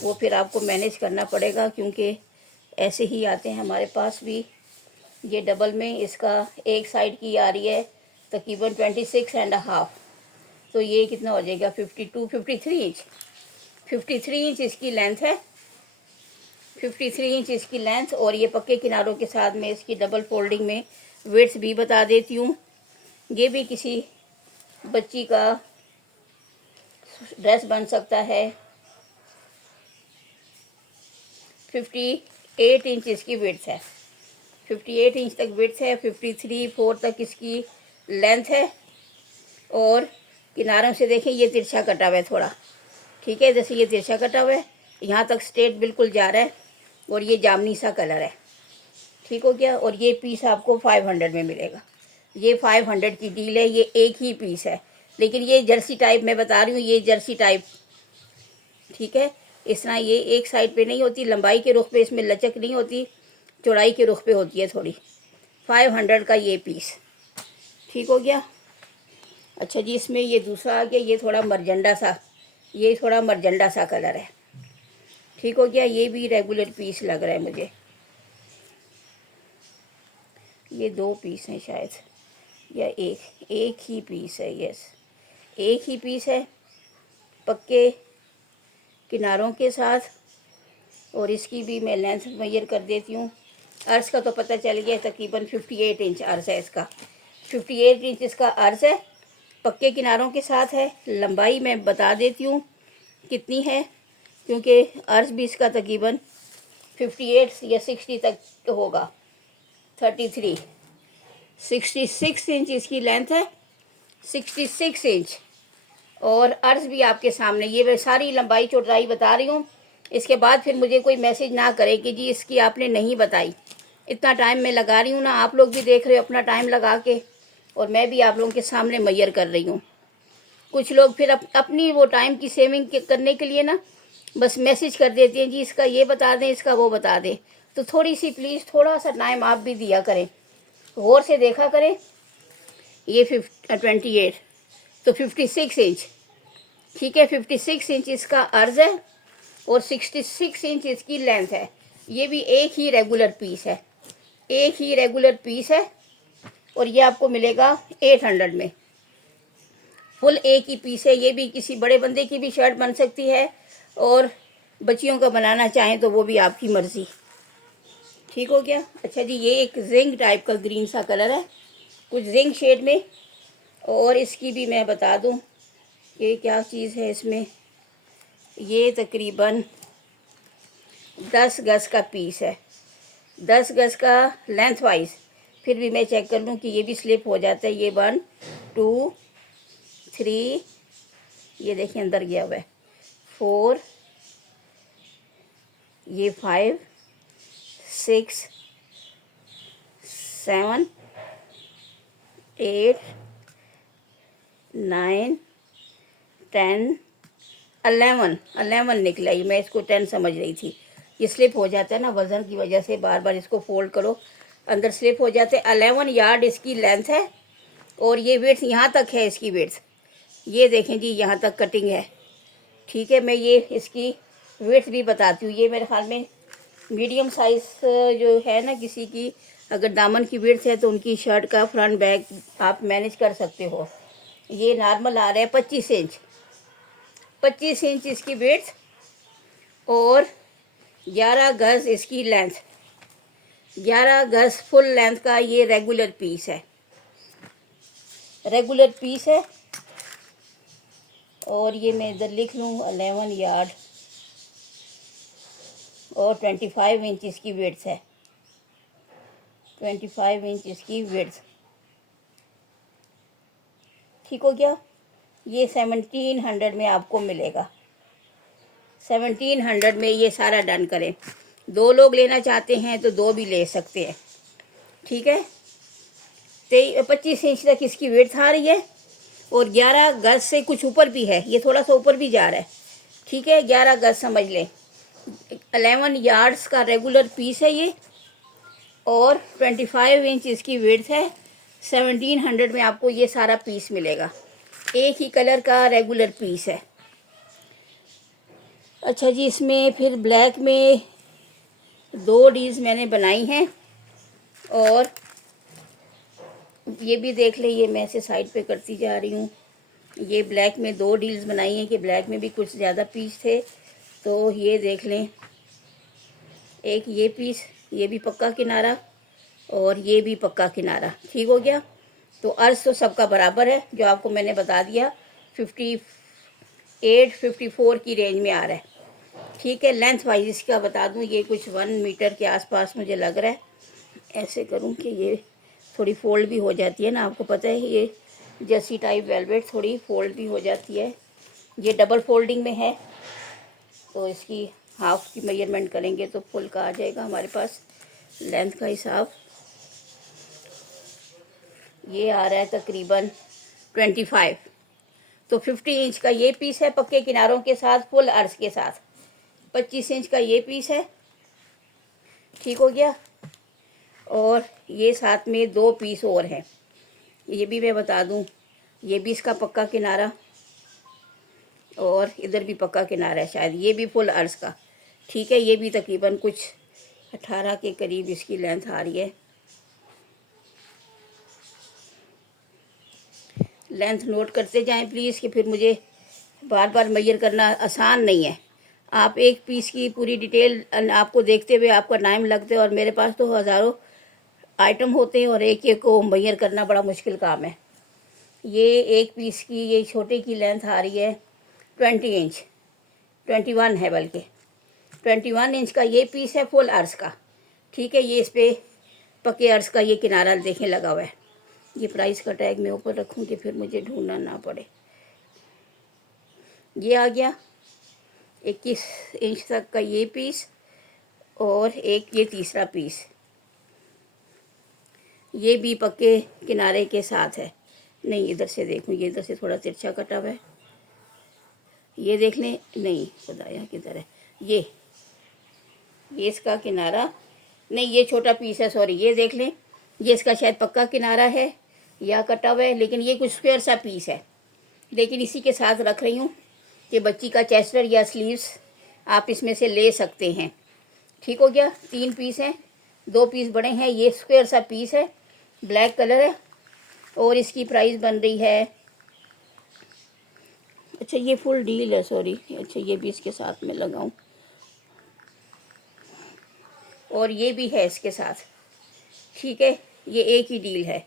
वो फिर आपको मैनेज करना पड़ेगा, क्योंकि ऐसे ही आते हैं हमारे पास भी। ये डबल में इसका एक साइड की आ रही है तकरीबन 26.5, तो ये कितना हो जाएगा 53 इंच, 53 इंच इसकी लेंथ है, 53 इंच इसकी लेंथ। और ये पक्के किनारों के साथ में इसकी डबल फोल्डिंग में विड्थ भी बता देती हूँ। ये भी किसी बच्ची का ड्रेस बन सकता है। 58 इंच इसकी विड्थ है, 58 इंच तक विड्थ है, 53-4 तक इसकी लेंथ है। और किनारों से देखें, ये तिरछा कटा हुआ है थोड़ा, ठीक है, जैसे ये तिरछा कटा हुआ है, यहाँ तक स्ट्रेट बिल्कुल जा रहा है, और ये जामनी सा कलर है, ठीक हो गया। और ये पीस आपको 500 में मिलेगा, ये 500 की डील है, ये एक ही पीस है, लेकिन ये जर्सी टाइप मैं बता रही हूँ, ये जर्सी टाइप, ठीक है। इस तरह ये एक साइड पे नहीं होती, लंबाई के रुख पे इसमें लचक नहीं होती, चौड़ाई के रुख पे होती है थोड़ी। 500 का ये पीस, ठीक हो गया। अच्छा जी, इसमें ये दूसरा आ गया, ये थोड़ा मरजंडा सा, ये थोड़ा मरजंडा सा कलर है, ठीक हो गया। ये भी रेगुलर पीस लग रहा है मुझे। ये 2 पीस हैं शायद, या एक ही पीस है। यस, एक ही पीस है पक्के किनारों के साथ। और इसकी भी मैं लेंथ मेजर कर देती हूँ। अर्ज का तो पता चल गया, तकरीबन 58 इंच अर्ज है इसका। 58 इंच इसका अर्ज है, पक्के किनारों के साथ है। लंबाई मैं बता देती हूँ कितनी है, क्योंकि अर्ज भी इसका तकरीबन 58 या 60 तक होगा। 66 इंच इसकी लेंथ है, 66 इंच। और अर्ज भी आपके सामने, ये मैं सारी लंबाई चौड़ाई बता रही हूँ। इसके बाद फिर मुझे कोई मैसेज ना करे कि जी इसकी आपने नहीं बताई। इतना टाइम मैं लगा रही हूँ ना, आप लोग भी देख रहे हो अपना टाइम लगा के, और मैं भी आप लोगों के सामने मेजर कर रही हूँ। कुछ लोग फिर अपनी वो टाइम की सेविंग करने के लिए ना बस मैसेज कर देते हैं, जी इसका ये बता दें, इसका वो बता दें। तो थोड़ी सी प्लीज़ थोड़ा सा टाइम आप भी दिया करें, गौर से देखा करें। ये 28 तो 56 इंच, ठीक है। 56 इंच इसका अर्ज है और 66 इंच इसकी लेंथ है। ये भी एक ही रेगुलर पीस है, एक ही रेगुलर पीस है। और ये आपको मिलेगा 800 में। फुल एक ही पीस है। ये भी किसी बड़े बंदे की भी शर्ट बन सकती है, और बच्चियों का बनाना चाहें तो वो भी आपकी मर्ज़ी, ठीक हो गया। अच्छा जी, ये एक जिंक टाइप का ग्रीन सा कलर है, कुछ जिंक शेड में। और इसकी भी मैं बता दूं ये क्या चीज़ है इसमें। ये तकरीबन 10 गज का पीस है, 10 गज का लेंथ वाइज। फिर भी मैं चेक कर लूँ कि ये भी स्लिप हो जाता है। ये 1 2 3, ये देखिए अंदर गया हुआ है, 4, ये 5 6 7 8 9 10 11 निकला। ये मैं इसको 10 समझ रही थी। ये स्लिप हो जाता है ना वज़न की वजह से, बार बार इसको फोल्ड करो, अंदर स्लिप हो जाते हैं। 11 यार्ड इसकी लेंथ है। और ये वेट्स यहाँ तक है इसकी वेट्स, ये देखें जी यहाँ तक कटिंग है, ठीक है। मैं ये इसकी वेट्स भी बताती हूँ। ये मेरे ख्याल में मीडियम साइज़ जो है ना, किसी की अगर दामन की वेट्स है तो उनकी शर्ट का फ्रंट बैक आप मैनेज कर सकते हो। ये नॉर्मल आ रहा है 25 इंच, 25 इंच इसकी वेट्स और 11 गज इसकी लेंथ, 11 गज फुल लेंथ का ये रेगुलर पीस है, रेगुलर पीस है। और ये मैं इधर लिख लूँ 11 यार्ड और 25 इंच इसकी विड्थ है, 25 इंच इसकी विड्थ, ठीक हो गया। ये 1700 में आपको मिलेगा, 1700 में ये सारा डन करें। 2 लोग लेना चाहते हैं तो 2 भी ले सकते हैं, ठीक है। 25 इंच तक इसकी विड्थ आ रही है और 11 गज से कुछ ऊपर भी है, ये थोड़ा सा ऊपर भी जा रहा है, ठीक है। 11 गज समझ लें। 11 यार्ड्स का रेगुलर पीस है ये और 25 इंच इसकी विड्थ है। 1700 में आपको ये सारा पीस मिलेगा, एक ही कलर का रेगुलर पीस है। अच्छा जी, इसमें फिर ब्लैक में 2 डील्स मैंने बनाई हैं और ये भी देख ले, ये मैं ऐसे साइड पे करती जा रही हूँ। ये ब्लैक में 2 डील्स बनाई हैं कि ब्लैक में भी कुछ ज़्यादा पीस थे, तो ये देख लें। एक ये पीस, ये भी पक्का किनारा और ये भी पक्का किनारा, ठीक हो गया। तो अर्ज तो सबका बराबर है, जो आपको मैंने बता दिया 58-54 की रेंज में आ रहा है, ठीक है। लेंथ वाइज इसका बता दूं, ये कुछ 1 मीटर के आसपास मुझे लग रहा है। ऐसे करूं कि ये थोड़ी फोल्ड भी हो जाती है ना, आपको पता है ये जर्सी टाइप वेलवेट थोड़ी फोल्ड भी हो जाती है। ये डबल फोल्डिंग में है, तो इसकी हाफ की मेजरमेंट करेंगे तो फुल का आ जाएगा हमारे पास। लेंथ का हिसाब ये आ रहा है तकरीबन 25, तो 50 इंच का ये पीस है पक्के किनारों के साथ फुल अर्ज के साथ। 25 इंच का ये पीस है, ठीक हो गया। और ये साथ में 2 पीस और हैं, ये भी मैं बता दूं। ये भी इसका पक्का किनारा और इधर भी पक्का किनारा है, शायद ये भी फुल अर्ज का। ठीक है, ये भी तकरीबन कुछ 18 के करीब इसकी लेंथ आ रही है। लेंथ नोट करते जाएं प्लीज़, कि फिर मुझे बार बार मेजर करना आसान नहीं है। आप एक पीस की पूरी डिटेल आपको देखते हुए आपका टाइम लगता है, और मेरे पास तो हज़ारों आइटम होते हैं और एक एक को मेजर करना बड़ा मुश्किल काम है। ये एक पीस की ये छोटे की लेंथ आ रही है 20 इंच, 21 है बल्कि 21 इंच का ये पीस है फुल अर्ज का। ठीक है, ये इस पर पक्के अर्ज का ये किनारा देखें लगा हुआ है। ये प्राइस का टैग मैं ऊपर रखूँ कि फिर मुझे ढूंढना ना पड़े। ये आ गया 21 इंच तक का ये पीस, और एक ये तीसरा पीस, ये भी पक्के किनारे के साथ है। नहीं, इधर से देखूँ, ये इधर से थोड़ा तिरछा कटा हुआ है, ये देख लें। नहीं खुदाया किधर है, ये इसका किनारा नहीं, ये छोटा पीस है, सॉरी, ये देख लें। ये इसका शायद पक्का किनारा है या कटा हुआ है, लेकिन ये कुछ स्क्वायर सा पीस है। लेकिन इसी के साथ रख रही हूँ कि बच्ची का चेस्टर या स्लीव्स आप इसमें से ले सकते हैं। ठीक हो गया, 3 पीस हैं, 2 पीस बड़े हैं, ये स्क्वायर सा पीस है, ब्लैक कलर है, और इसकी प्राइस बन रही है, अच्छा ये फुल डील है, सॉरी, अच्छा ये भी इसके साथ में लगाऊं, और ये भी है इसके साथ। ठीक है, ये एक ही डील है,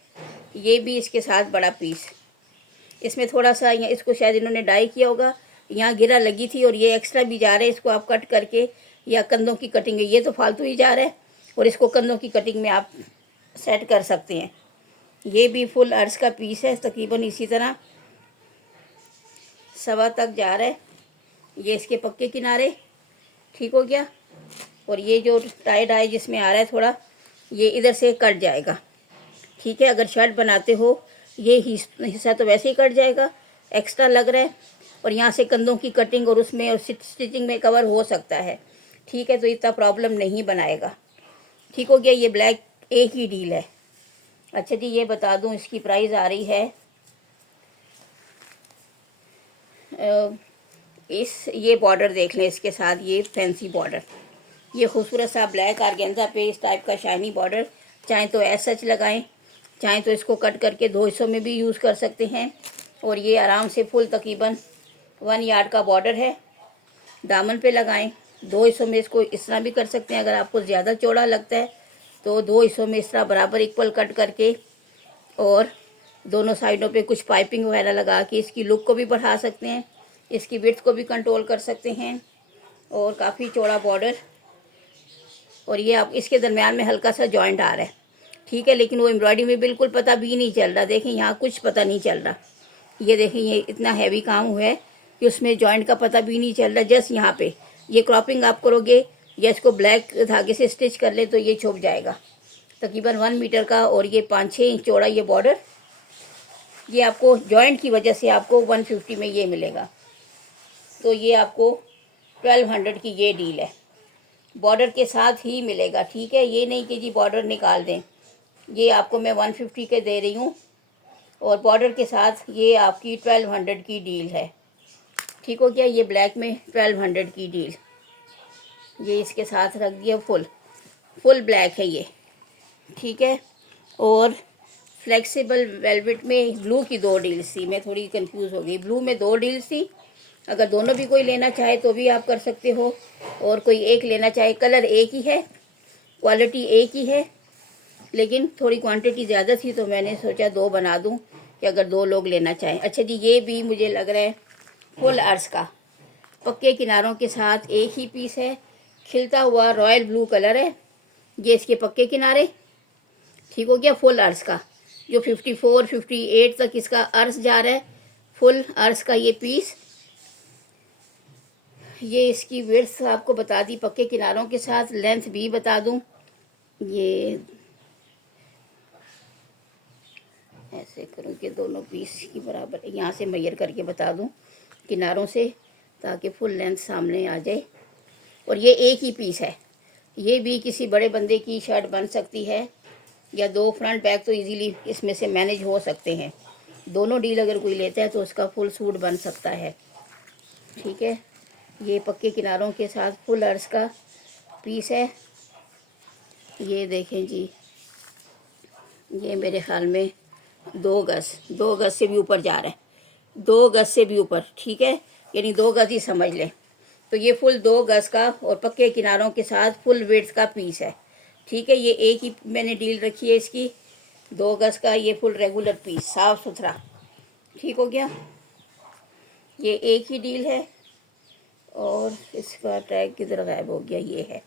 ये भी इसके साथ बड़ा पीस। इसमें थोड़ा सा इसको शायद इन्होंने डाई किया होगा, यहाँ गिरा लगी थी और ये एक्स्ट्रा भी जा रहा है। इसको आप कट करके, या कंधों की कटिंग है, ये तो फालतू ही जा रहा है, और इसको कंधों की कटिंग में आप सेट कर सकते हैं। ये भी फुल अर्ज का पीस है, तकरीबन इसी तरह 1.25 तक जा रहा है। ये इसके पक्के किनारे, ठीक हो गया। और ये जो टाई डाई जिसमें आ रहा है थोड़ा, ये इधर से कट जाएगा। ठीक है, अगर शर्ट बनाते हो ये हिस्सा तो वैसे ही कट जाएगा, एक्स्ट्रा लग रहा है, और यहाँ से कंधों की कटिंग और उसमें और स्टिचिंग में कवर हो सकता है। ठीक है, तो इतना प्रॉब्लम नहीं बनाएगा। ठीक हो गया, ये ब्लैक एक ही डील है। अच्छा जी, ये बता दूं, इसकी प्राइस आ रही है ये बॉर्डर देख लें इसके साथ, ये फैंसी बॉर्डर, ये खूबसूरत सा ब्लैक आर्गेन्जा पे इस टाइप का शाइनी बॉर्डर, चाहे तो ऐसा सच लगाएं, चाहे तो इसको कट करके 2 हिस्सों में भी यूज़ कर सकते हैं। और ये आराम से फुल तकरीबन 1 यार्ड का बॉर्डर है, दामन पे लगाएं। 2 हिस्सों में इसको इस तरह भी कर सकते हैं, अगर आपको ज़्यादा चौड़ा लगता है तो 2 हिस्सों में इस तरह बराबर इक्वल कट करके, और दोनों साइडों पे कुछ पाइपिंग वगैरह लगा के इसकी लुक को भी बढ़ा सकते हैं, इसकी विड्थ को भी कंट्रोल कर सकते हैं। और काफ़ी चौड़ा बॉर्डर, और ये आप इसके दरमियान में हल्का सा जॉइंट आ रहा है। ठीक है, लेकिन वो एम्ब्रॉयडरी में बिल्कुल पता भी नहीं चल रहा। देखें यहाँ कुछ पता नहीं चल रहा, ये देखें, ये इतना हैवी काम हुआ है कि उसमें जॉइंट का पता भी नहीं चल रहा। जस्ट यहाँ पे ये क्रॉपिंग आप करोगे या इसको ब्लैक धागे से स्टिच कर ले तो ये छुप जाएगा। तकरीबन 1 मीटर का, और ये 5-6 इंच चौड़ा ये बॉर्डर, ये आपको जॉइंट की वजह से आपको 150 में ये मिलेगा। तो ये आपको 1200 की ये डील है, बॉर्डर के साथ ही मिलेगा। ठीक है, ये नहीं कि जी बॉर्डर निकाल दें, ये आपको मैं 150 के दे रही हूँ, और बॉर्डर के साथ ये आपकी 1200 की डील है। ठीक हो गया, ये ब्लैक में 1200 की डील, ये इसके साथ रख दिया, फुल ब्लैक है ये। ठीक है, और फ्लेक्सिबल वेलवेट में ब्लू की 2 डील्स थी, मैं थोड़ी कंफ्यूज हो गई, ब्लू में 2 डील्स थी। अगर दोनों भी कोई लेना चाहे तो भी आप कर सकते हो, और कोई एक लेना चाहे, कलर एक ही है, क्वालिटी एक ही है, लेकिन थोड़ी क्वांटिटी ज़्यादा थी तो मैंने सोचा 2 बना दूं कि अगर 2 लोग लेना चाहें। अच्छा जी, ये भी मुझे लग रहा है फुल अर्ज का, पक्के किनारों के साथ एक ही पीस है, खिलता हुआ रॉयल ब्लू कलर है, ये इसके पक्के किनारे। ठीक हो गया, फुल अर्ज का, जो 54-58 तक इसका अर्ज जा रहा है, फुल अर्ज का ये पीस। ये इसकी विड्थ आपको बता दी पक्के किनारों के साथ, लेंथ भी बता दूं, ये ऐसे करूं कि दोनों पीस की बराबर, यहाँ से मेजर करके बता दूं किनारों से, ताकि फुल लेंथ सामने आ जाए। और ये एक ही पीस है, ये भी किसी बड़े बंदे की शर्ट बन सकती है, या 2 फ्रंट बैक तो इजीली इसमें से मैनेज हो सकते हैं। दोनों डील अगर कोई लेता है तो उसका फुल सूट बन सकता है। ठीक है, ये पक्के किनारों के साथ फुल अर्ज का पीस है। ये देखें जी, ये मेरे ख्याल में 2 गज से भी ऊपर जा रहा है, 2 गज से भी ऊपर। ठीक है, यानी 2 गज ही समझ लें। तो ये फुल 2 गज का और पक्के किनारों के साथ फुल विड्थ का पीस है। ठीक है, ये एक ही मैंने डील रखी है इसकी, 2 गज का ये फुल रेगुलर पीस साफ सुथरा। ठीक हो गया, ये एक ही डील है। और इसका टैग किधर गायब हो गया, ये है।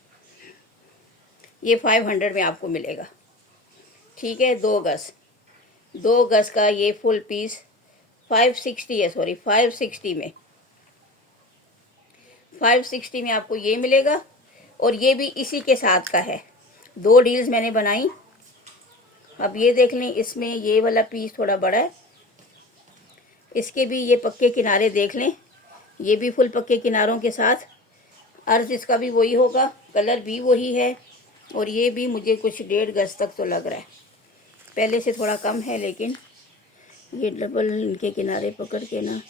ये 500 में आपको मिलेगा। ठीक है, 2 गज का ये फुल पीस 560 है, सॉरी 560 में आपको ये मिलेगा। और ये भी इसी के साथ का है। 2 डील्स मैंने बनाई। अब ये देख लें, इसमें ये वाला पीस थोड़ा बड़ा है, इसके भी ये पक्के किनारे देख लें, ये भी फुल पक्के किनारों के साथ। अर्ज इसका भी वही होगा, कलर भी वही है। और ये भी मुझे कुछ 1.5 गज तक तो लग रहा है, पहले से थोड़ा कम है, लेकिन ये डबल इनके किनारे पकड़ के ना,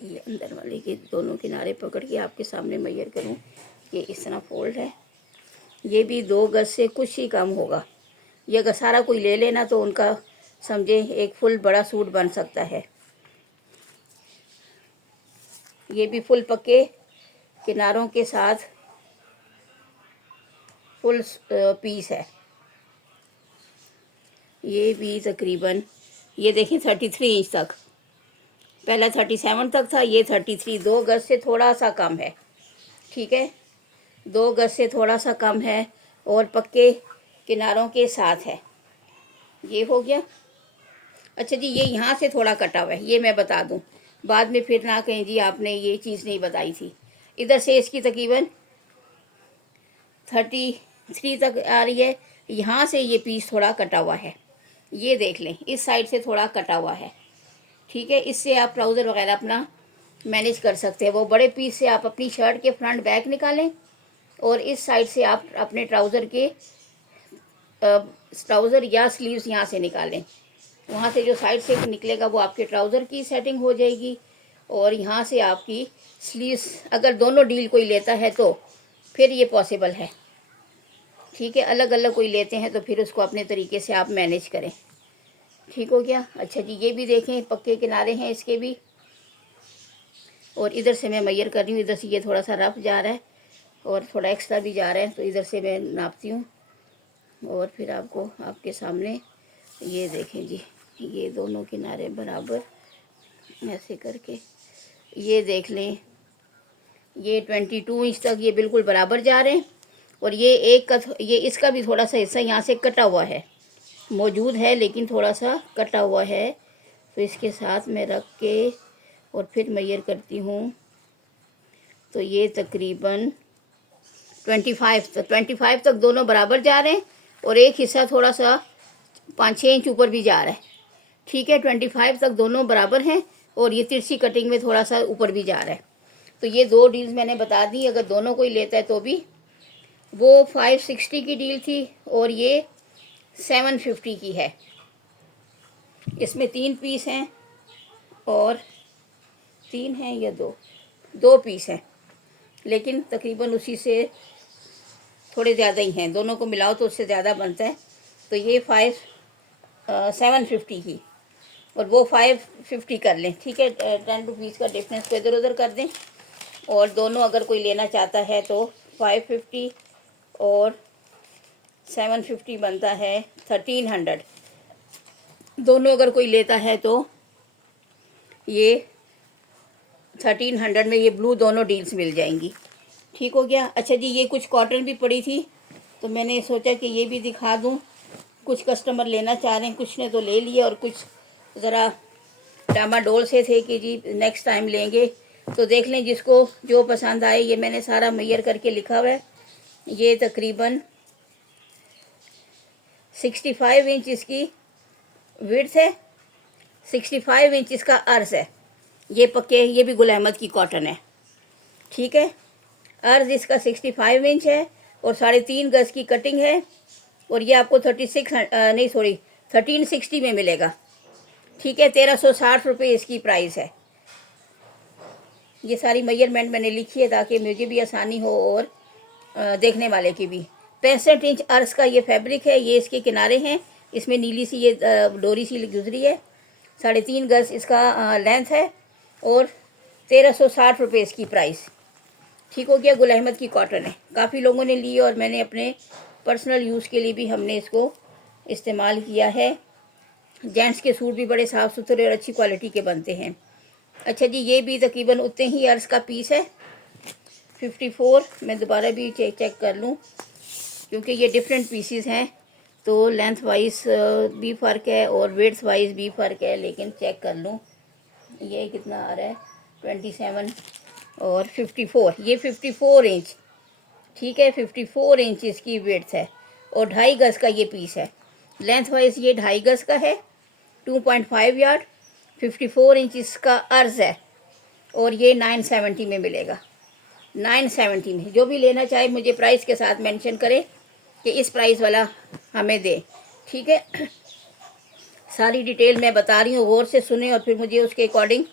ये अंदर वाले के दोनों किनारे पकड़ के आपके सामने मेजर करूं, ये इस तरह फोल्ड है। ये भी 2 गज से कुछ ही कम होगा। ये अगर सारा कोई ले लेना तो उनका समझे एक फुल बड़ा सूट बन सकता है। ये भी फुल पक्के किनारों के साथ फुल पीस है। ये भी तकरीबन ये देखें 33 इंच तक, पहला 37 तक था, ये 33, 2 गज से थोड़ा सा कम है। ठीक है, 2 गज से थोड़ा सा कम है और पक्के किनारों के साथ है। ये हो गया। अच्छा जी, ये यहाँ से थोड़ा कटा हुआ है, ये मैं बता दूँ, बाद में फिर ना कहें जी आपने ये चीज़ नहीं बताई थी। इधर से इसकी तकरीबन 33 तक आ रही है, यहाँ से ये पीस थोड़ा कटा हुआ है। ये देख लें, इस साइड से थोड़ा कटा हुआ है। ठीक है, इससे आप ट्राउज़र वगैरह अपना मैनेज कर सकते हैं। वो बड़े पीस से आप अपनी शर्ट के फ्रंट बैक निकालें और इस साइड से आप अपने ट्राउज़र या स्लीव्स यहाँ से निकालें। वहाँ से जो साइड से निकलेगा वो आपके ट्राउज़र की सेटिंग हो जाएगी और यहाँ से आपकी स्लीव्स, अगर दोनों डील कोई लेता है तो फिर ये पॉसिबल है। ठीक है, अलग अलग कोई लेते हैं तो फिर उसको अपने तरीके से आप मैनेज करें। ठीक हो गया। अच्छा जी, ये भी देखें, पक्के किनारे हैं इसके भी। और इधर से मैं मेजर कर रही हूँ, इधर से ये थोड़ा सा रफ जा रहा है और थोड़ा एक्स्ट्रा भी जा रहा है, तो इधर से मैं नापती हूँ और फिर आपको आपके सामने ये देखें जी, ये दोनों किनारे बराबर ऐसे करके ये देख लें, ये 22 इंच तक ये बिल्कुल बराबर जा रहे हैं। और ये ये इसका भी थोड़ा सा हिस्सा यहाँ से कटा हुआ है, मौजूद है लेकिन थोड़ा सा कटा हुआ है। तो इसके साथ मैं रख के और फिर मेजर करती हूँ, तो ये तकरीबन 25 तक दोनों बराबर जा रहे हैं और एक हिस्सा थोड़ा सा 5-6 इंच ऊपर भी जा रहा है। ठीक है, 25 तक दोनों बराबर हैं और ये तिरछी कटिंग में थोड़ा सा ऊपर भी जा रहा है। तो ये 2 डील्स मैंने बता दी, अगर दोनों कोई लेता है तो भी। वो 560 की डील थी और ये 750 की है। इसमें 3 पीस हैं और 3 हैं या 2 पीस हैं, लेकिन तकरीबन उसी से थोड़े ज़्यादा ही हैं, दोनों को मिलाओ तो उससे ज़्यादा बनता है। तो ये 750 की और वो 550 कर लें। ठीक है, 10 रुपीज़ का डिफरेंस को इधर उधर कर दें। और दोनों अगर कोई लेना चाहता है तो 550 और 750 बनता है 1300। दोनों अगर कोई लेता है तो ये 1300 में ये ब्लू दोनों डील्स मिल जाएंगी। ठीक हो गया। अच्छा जी, ये कुछ कॉटन भी पड़ी थी तो मैंने सोचा कि ये भी दिखा दूं। कुछ कस्टमर लेना चाह रहे हैं, कुछ ने तो ले लिया और कुछ ज़रा डामाडोल से थे कि जी नेक्स्ट टाइम लेंगे। तो देख लें, जिसको जो पसंद आए। ये मैंने सारा मेजर करके लिखा हुआ है। ये तकरीबन 65 इंच इसकी विड्थ है, 65 इंच इसका अर्ज है। ये पक्के, ये भी गुल अहमद की कॉटन है। ठीक है, अर्ज इसका 65 इंच है और 3.5 गज की कटिंग है और ये आपको 1360 में मिलेगा। ठीक है, 1360 रुपये इसकी प्राइस है। ये सारी मेजरमेंट मैंने लिखी है ताकि मुझे भी आसानी हो और देखने वाले की भी। 65 इंच अर्ज का ये फैब्रिक है, ये इसके किनारे हैं, इसमें नीली सी ये डोरी सी गुजरी है। 3.5 गज इसका लेंथ है और 1360 रुपये इसकी प्राइस। ठीक हो गया। गुल अहमद की कॉटन है, काफ़ी लोगों ने ली और मैंने अपने पर्सनल यूज़ के लिए भी हमने इसको इस्तेमाल किया है। जेंट्स के सूट भी बड़े साफ़ सुथरे और अच्छी क्वालिटी के बनते हैं। अच्छा जी, ये भी तकरीबन उतने ही अर्ज का पीस है, 54। मैं दोबारा भी चेक कर लूँ क्योंकि ये डिफरेंट पीसीस हैं तो लेंथ वाइज भी फ़र्क है और वेड्थ वाइज भी फ़र्क है, लेकिन चेक कर लूँ ये कितना आ रहा है, 27 और 54। ये 54 इंच, ठीक है, 54 इंच इसकी वेड्थ है और 2.5 गज का ये पीस है। लेंथ वाइज ये 2.5 गज का है, 2.5 यार्ड, 54 इंच इसका अर्ज है और ये 970 में मिलेगा। 970 में जो भी लेना चाहे मुझे प्राइस के साथ मेंशन करे कि इस प्राइस वाला हमें दे। ठीक है, सारी डिटेल मैं बता रही हूँ, गौर से सुने और फिर मुझे उसके अकॉर्डिंग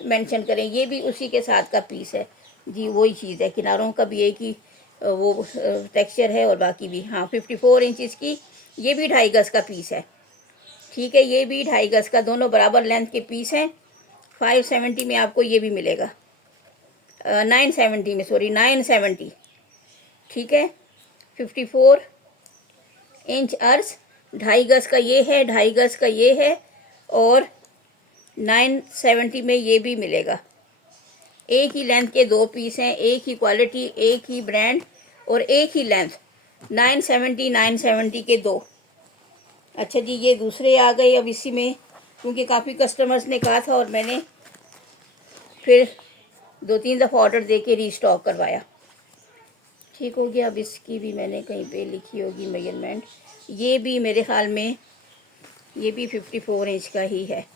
मेंशन करें। ये भी उसी के साथ का पीस है जी, वही चीज़ है, किनारों का भी एक ही वो टेक्सचर है और बाकी भी। हाँ, 54 इंच इसकी, ये भी 2.5 गज का पीस है। ठीक है, ये भी 2.5 गज का, दोनों बराबर लेंथ के पीस हैं। 570 में आपको ये भी मिलेगा, 970 में, सॉरी 970। ठीक है, 54 इंच अर्ज, 2.5 गज का ये है, 2.5 गज का ये है और 970 में ये भी मिलेगा। एक ही लेंथ के दो पीस हैं, एक ही क्वालिटी, एक ही ब्रांड और एक ही लेंथ, 970 के दो। अच्छा जी, ये दूसरे आ गए अब इसी में, क्योंकि काफ़ी कस्टमर्स ने कहा था और मैंने फिर 2-3 दफ़ा ऑर्डर दे के रीस्टॉक करवाया। ठीक हो गया। अब इसकी भी मैंने कहीं पे लिखी होगी मेजरमेंट, ये भी मेरे ख्याल में ये भी 54 इंच का ही है।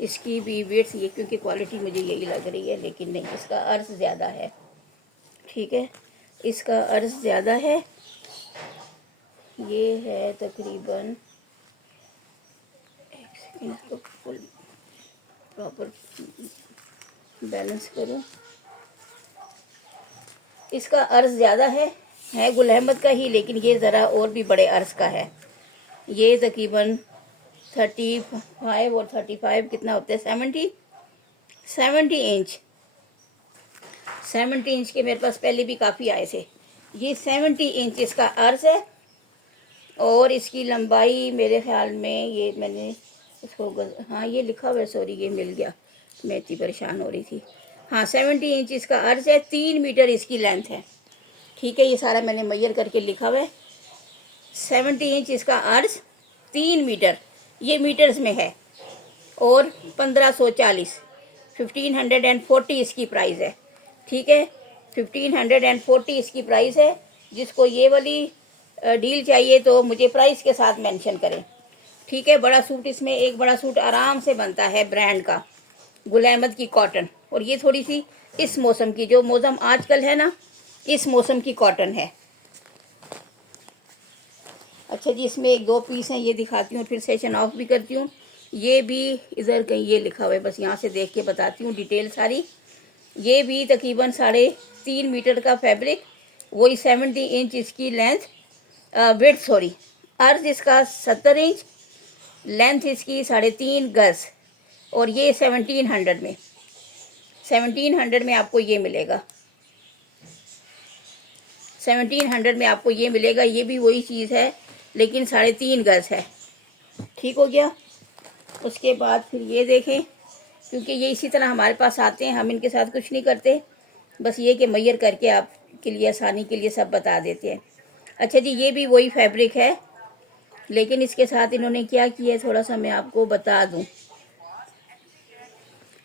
इसकी भी वेट्स ये, क्योंकि क्वालिटी मुझे यही लग रही है, लेकिन नहीं, इसका अर्ज ज़्यादा है। ठीक है, इसका अर्ज ज़्यादा है, ये है तकरीबन, एक सेकेंड इसको फुल प्रॉपर बैलेंस करूँ। इसका अर्ज ज़्यादा है गुल अहमद का ही, लेकिन ये ज़रा और भी बड़े अर्ज का है। ये तकरीबन 35 और 35 कितना होता है, 70 इंच। 70 इंच के मेरे पास पहले भी काफ़ी आए थे। ये 70 इंच इसका अर्ज है और इसकी लंबाई मेरे ख्याल में, ये मैंने इसको हाँ ये लिखा हुआ है, सॉरी ये मिल गया, मैं इतनी परेशान हो रही थी। हाँ, 70 इंच इसका अर्ज है, 3 मीटर इसकी लेंथ है। ठीक है, ये सारा मैंने मेजर करके लिखा हुआ है। 70 इंच इसका अर्ज, 3 मीटर, ये मीटर्स में है और 1540, 1540 इसकी प्राइस है। ठीक है, 1540 इसकी प्राइस है। जिसको ये वाली डील चाहिए तो मुझे प्राइस के साथ मेंशन करें। ठीक है, बड़ा सूट, इसमें एक बड़ा सूट आराम से बनता है ब्रांड का, गुल अहमद की कॉटन। और ये थोड़ी सी इस मौसम की, जो मौसम आजकल है ना, इस मौसम की कॉटन है। अच्छा जी, इसमें 1-2 पीस हैं, ये दिखाती हूँ, फिर सेशन ऑफ भी करती हूँ। ये भी इधर कहीं ये लिखा हुआ है, बस यहाँ से देख के बताती हूँ डिटेल सारी। ये भी तकरीबन 3.5 मीटर का फैब्रिक, वही 70 इंच इसकी लेंथ, विड्थ सॉरी, अर्ज इसका 70 इंच, लेंथ इसकी 3.5 गज और ये 1700 में आपको ये मिलेगा। 1700 में आपको ये मिलेगा। ये भी वही चीज़ है लेकिन 3.5 गज है। ठीक हो गया। उसके बाद फिर ये देखें, क्योंकि ये इसी तरह हमारे पास आते हैं, हम इनके साथ कुछ नहीं करते, बस ये कि मैयर करके आपके लिए आसानी के लिए सब बता देते हैं। अच्छा जी, ये भी वही फैब्रिक है लेकिन इसके साथ इन्होंने क्या किया है थोड़ा सा मैं आपको बता दूं।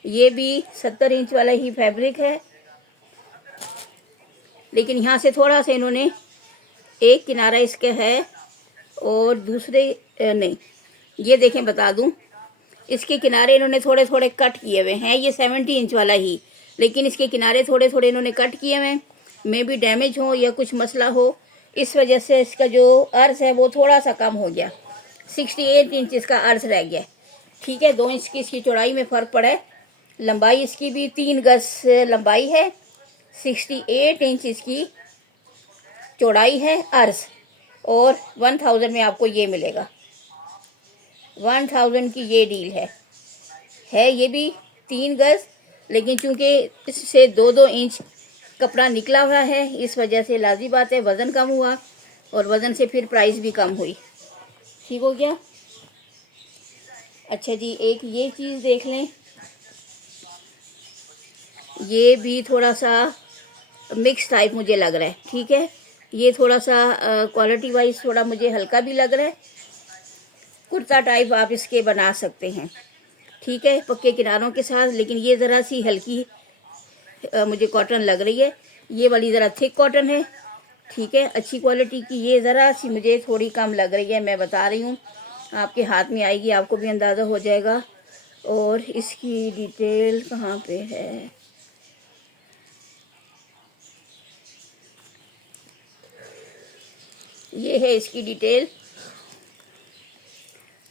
ये भी 70 इंच वाला ही फैब्रिक है, लेकिन यहाँ से थोड़ा सा इन्होंने एक किनारा इसका है और दूसरे नहीं, ये देखें बता दूं, इसके किनारे इन्होंने थोड़े थोड़े कट किए हुए हैं। ये 70 इंच वाला ही, लेकिन इसके किनारे थोड़े थोड़े इन्होंने कट किए हुए, में भी डैमेज हो या कुछ मसला हो, इस वजह से इसका जो अर्ज है वो थोड़ा सा कम हो गया। 68 इंच इसका अर्ज रह गया। ठीक है, 2 इंच की इसकी चौड़ाई में फ़र्क पड़ा है। लंबाई इसकी भी 3 गज लंबाई है, 68 इंच इसकी चौड़ाई है अर्ज, और 1000 में आपको ये मिलेगा। 1000 की ये डील है ये भी 3 गज, लेकिन चूंकि इससे 2-2 इंच कपड़ा निकला हुआ है, इस वजह से लाजी बात है वज़न कम हुआ, और वज़न से फिर प्राइस भी कम हुई। ठीक हो गया। अच्छा जी, एक ये चीज़ देख लें, ये भी थोड़ा सा मिक्स टाइप मुझे लग रहा है। ठीक है, ये थोड़ा सा क्वालिटी वाइज थोड़ा मुझे हल्का भी लग रहा है। कुर्ता टाइप आप इसके बना सकते हैं। ठीक है, पक्के किनारों के साथ, लेकिन ये ज़रा सी हल्की मुझे कॉटन लग रही है। ये वाली ज़रा थिक कॉटन है। ठीक है, अच्छी क्वालिटी की। ये ज़रा सी मुझे थोड़ी कम लग रही है, मैं बता रही हूँ, आपके हाथ में आएगी आपको भी अंदाज़ा हो जाएगा। और इसकी डिटेल कहाँ पे है? ये है इसकी डिटेल।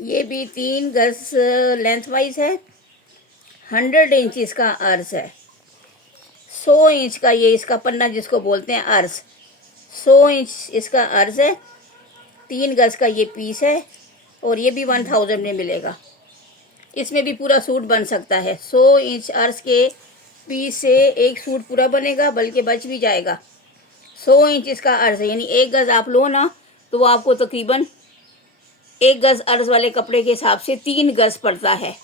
ये भी 3 गज लेंथ वाइज है, 100 इंच इसका अर्ज है, 100 इंच का ये इसका पन्ना जिसको बोलते हैं अर्ज, 100 इंच इसका अर्ज है, 3 गज का ये पीस है, और ये भी 1000 में मिलेगा। इसमें भी पूरा सूट बन सकता है। 100 इंच अर्ज के पीस से एक सूट पूरा बनेगा, बल्कि बच भी जाएगा। 100 इंच इसका अर्ज है, यानी 1 गज आप लो ना, तो वो आपको तकरीबन 1 गज अर्ज वाले कपड़े के हिसाब से 3 गज पड़ता है।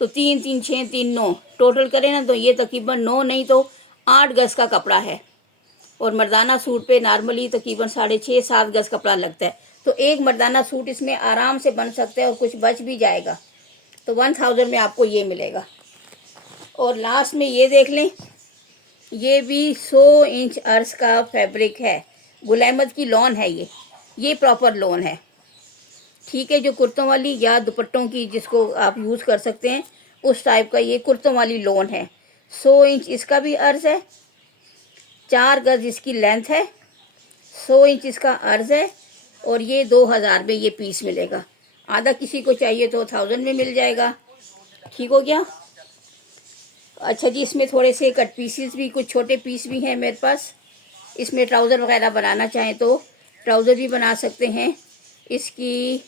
तो 3 3 6 3 9 टोटल करें ना, तो ये तकरीबन 9 नहीं तो 8 गज का कपड़ा है। और मर्दाना सूट पे नॉर्मली तकरीबन 6.5-7 गज कपड़ा लगता है। तो एक मर्दाना सूट इसमें आराम से बन सकता है, और कुछ बच भी जाएगा। तो 1000 में आपको ये मिलेगा। और लास्ट में ये देख लें, ये भी 100 इंच अर्ज का फैब्रिक है। गुल अहमद की लॉन है ये प्रॉपर लॉन है। ठीक है, जो कुर्तों वाली या दुपट्टों की जिसको आप यूज़ कर सकते हैं, उस टाइप का ये कुर्तों वाली लॉन है। 100 इंच इसका भी अर्ज है, 4 गज इसकी लेंथ है, 100 इंच इसका अर्ज है, और ये 2000 में ये पीस मिलेगा। आधा किसी को चाहिए तो 1000 में मिल जाएगा। ठीक हो गया। अच्छा जी, इसमें थोड़े से कट पीसीस भी, कुछ छोटे पीस भी हैं मेरे पास। इसमें ट्राउज़र वगैरह बनाना चाहें तो ट्राउज़र भी बना सकते हैं। इसकी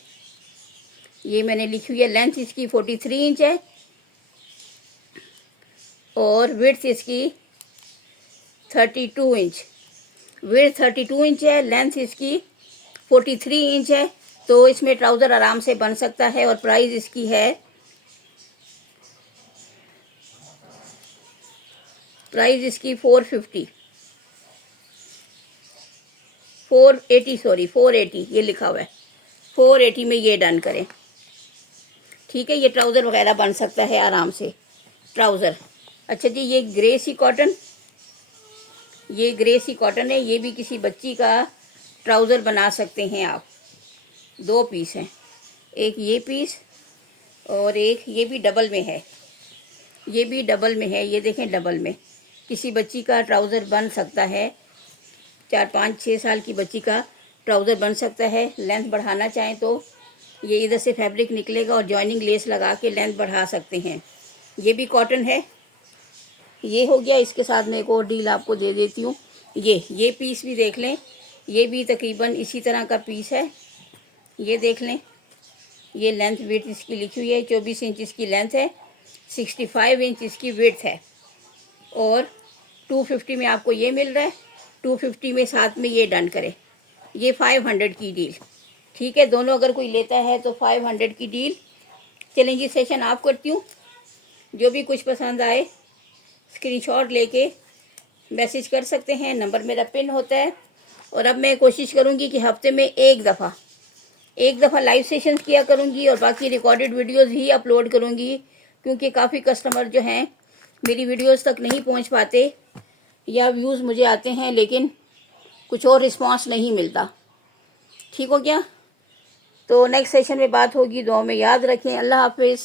ये मैंने लिखी हुई है, लेंथ इसकी 43 इंच है, और विड्थ इसकी 32 इंच। विड्थ 32 इंच है, लेंथ इसकी 43 इंच है। तो इसमें ट्राउज़र आराम से बन सकता है। और प्राइस इसकी है, प्राइस इसकी 480 ये लिखा हुआ है। 480 में ये डन करें। ठीक है, ये ट्राउज़र वगैरह बन सकता है आराम से, ट्राउज़र। अच्छा जी, ये ग्रे सी कॉटन है। ये भी किसी बच्ची का ट्राउज़र बना सकते हैं आप। 2 पीस हैं, एक ये पीस और एक ये भी डबल में है। ये देखें, डबल में किसी बच्ची का ट्राउज़र बन सकता है। 4 5 6 साल की बच्ची का ट्राउज़र बन सकता है। लेंथ बढ़ाना चाहें तो ये इधर से फैब्रिक निकलेगा, और जॉइनिंग लेस लगा के लेंथ बढ़ा सकते हैं। ये भी कॉटन है। ये हो गया। इसके साथ मैं एक और डील आपको दे देती हूँ। ये पीस भी देख लें, ये भी तकरीबन इसी तरह का पीस है। ये देख लें, ये लेंथ विड्थ इसकी लिखी हुई है। 24 इंच इसकी लेंथ है, 65 इंच इसकी विड्थ है, और 250 में आपको ये मिल रहा है। 250 में साथ में ये डन करें। ये 500 की डील। ठीक है, दोनों अगर कोई लेता है तो 500 की डील। चलेंगे, सेशन ऑफ करती हूँ। जो भी कुछ पसंद आए स्क्रीनशॉट लेके मैसेज कर सकते हैं, नंबर मेरा पिन होता है। और अब मैं कोशिश करूँगी कि हफ्ते में एक दफ़ा लाइव सेशंस किया करूँगी, और बाकी रिकॉर्डेड वीडियोस ही अपलोड करूँगी, क्योंकि काफ़ी कस्टमर जो हैं मेरी वीडियोस तक नहीं पहुँच पाते, या व्यूज़ मुझे आते हैं लेकिन कुछ और रिस्पांस नहीं मिलता। ठीक हो गया। तो नेक्स्ट सेशन में बात होगी। दुआ में याद रखें। अल्लाह हाफिज़।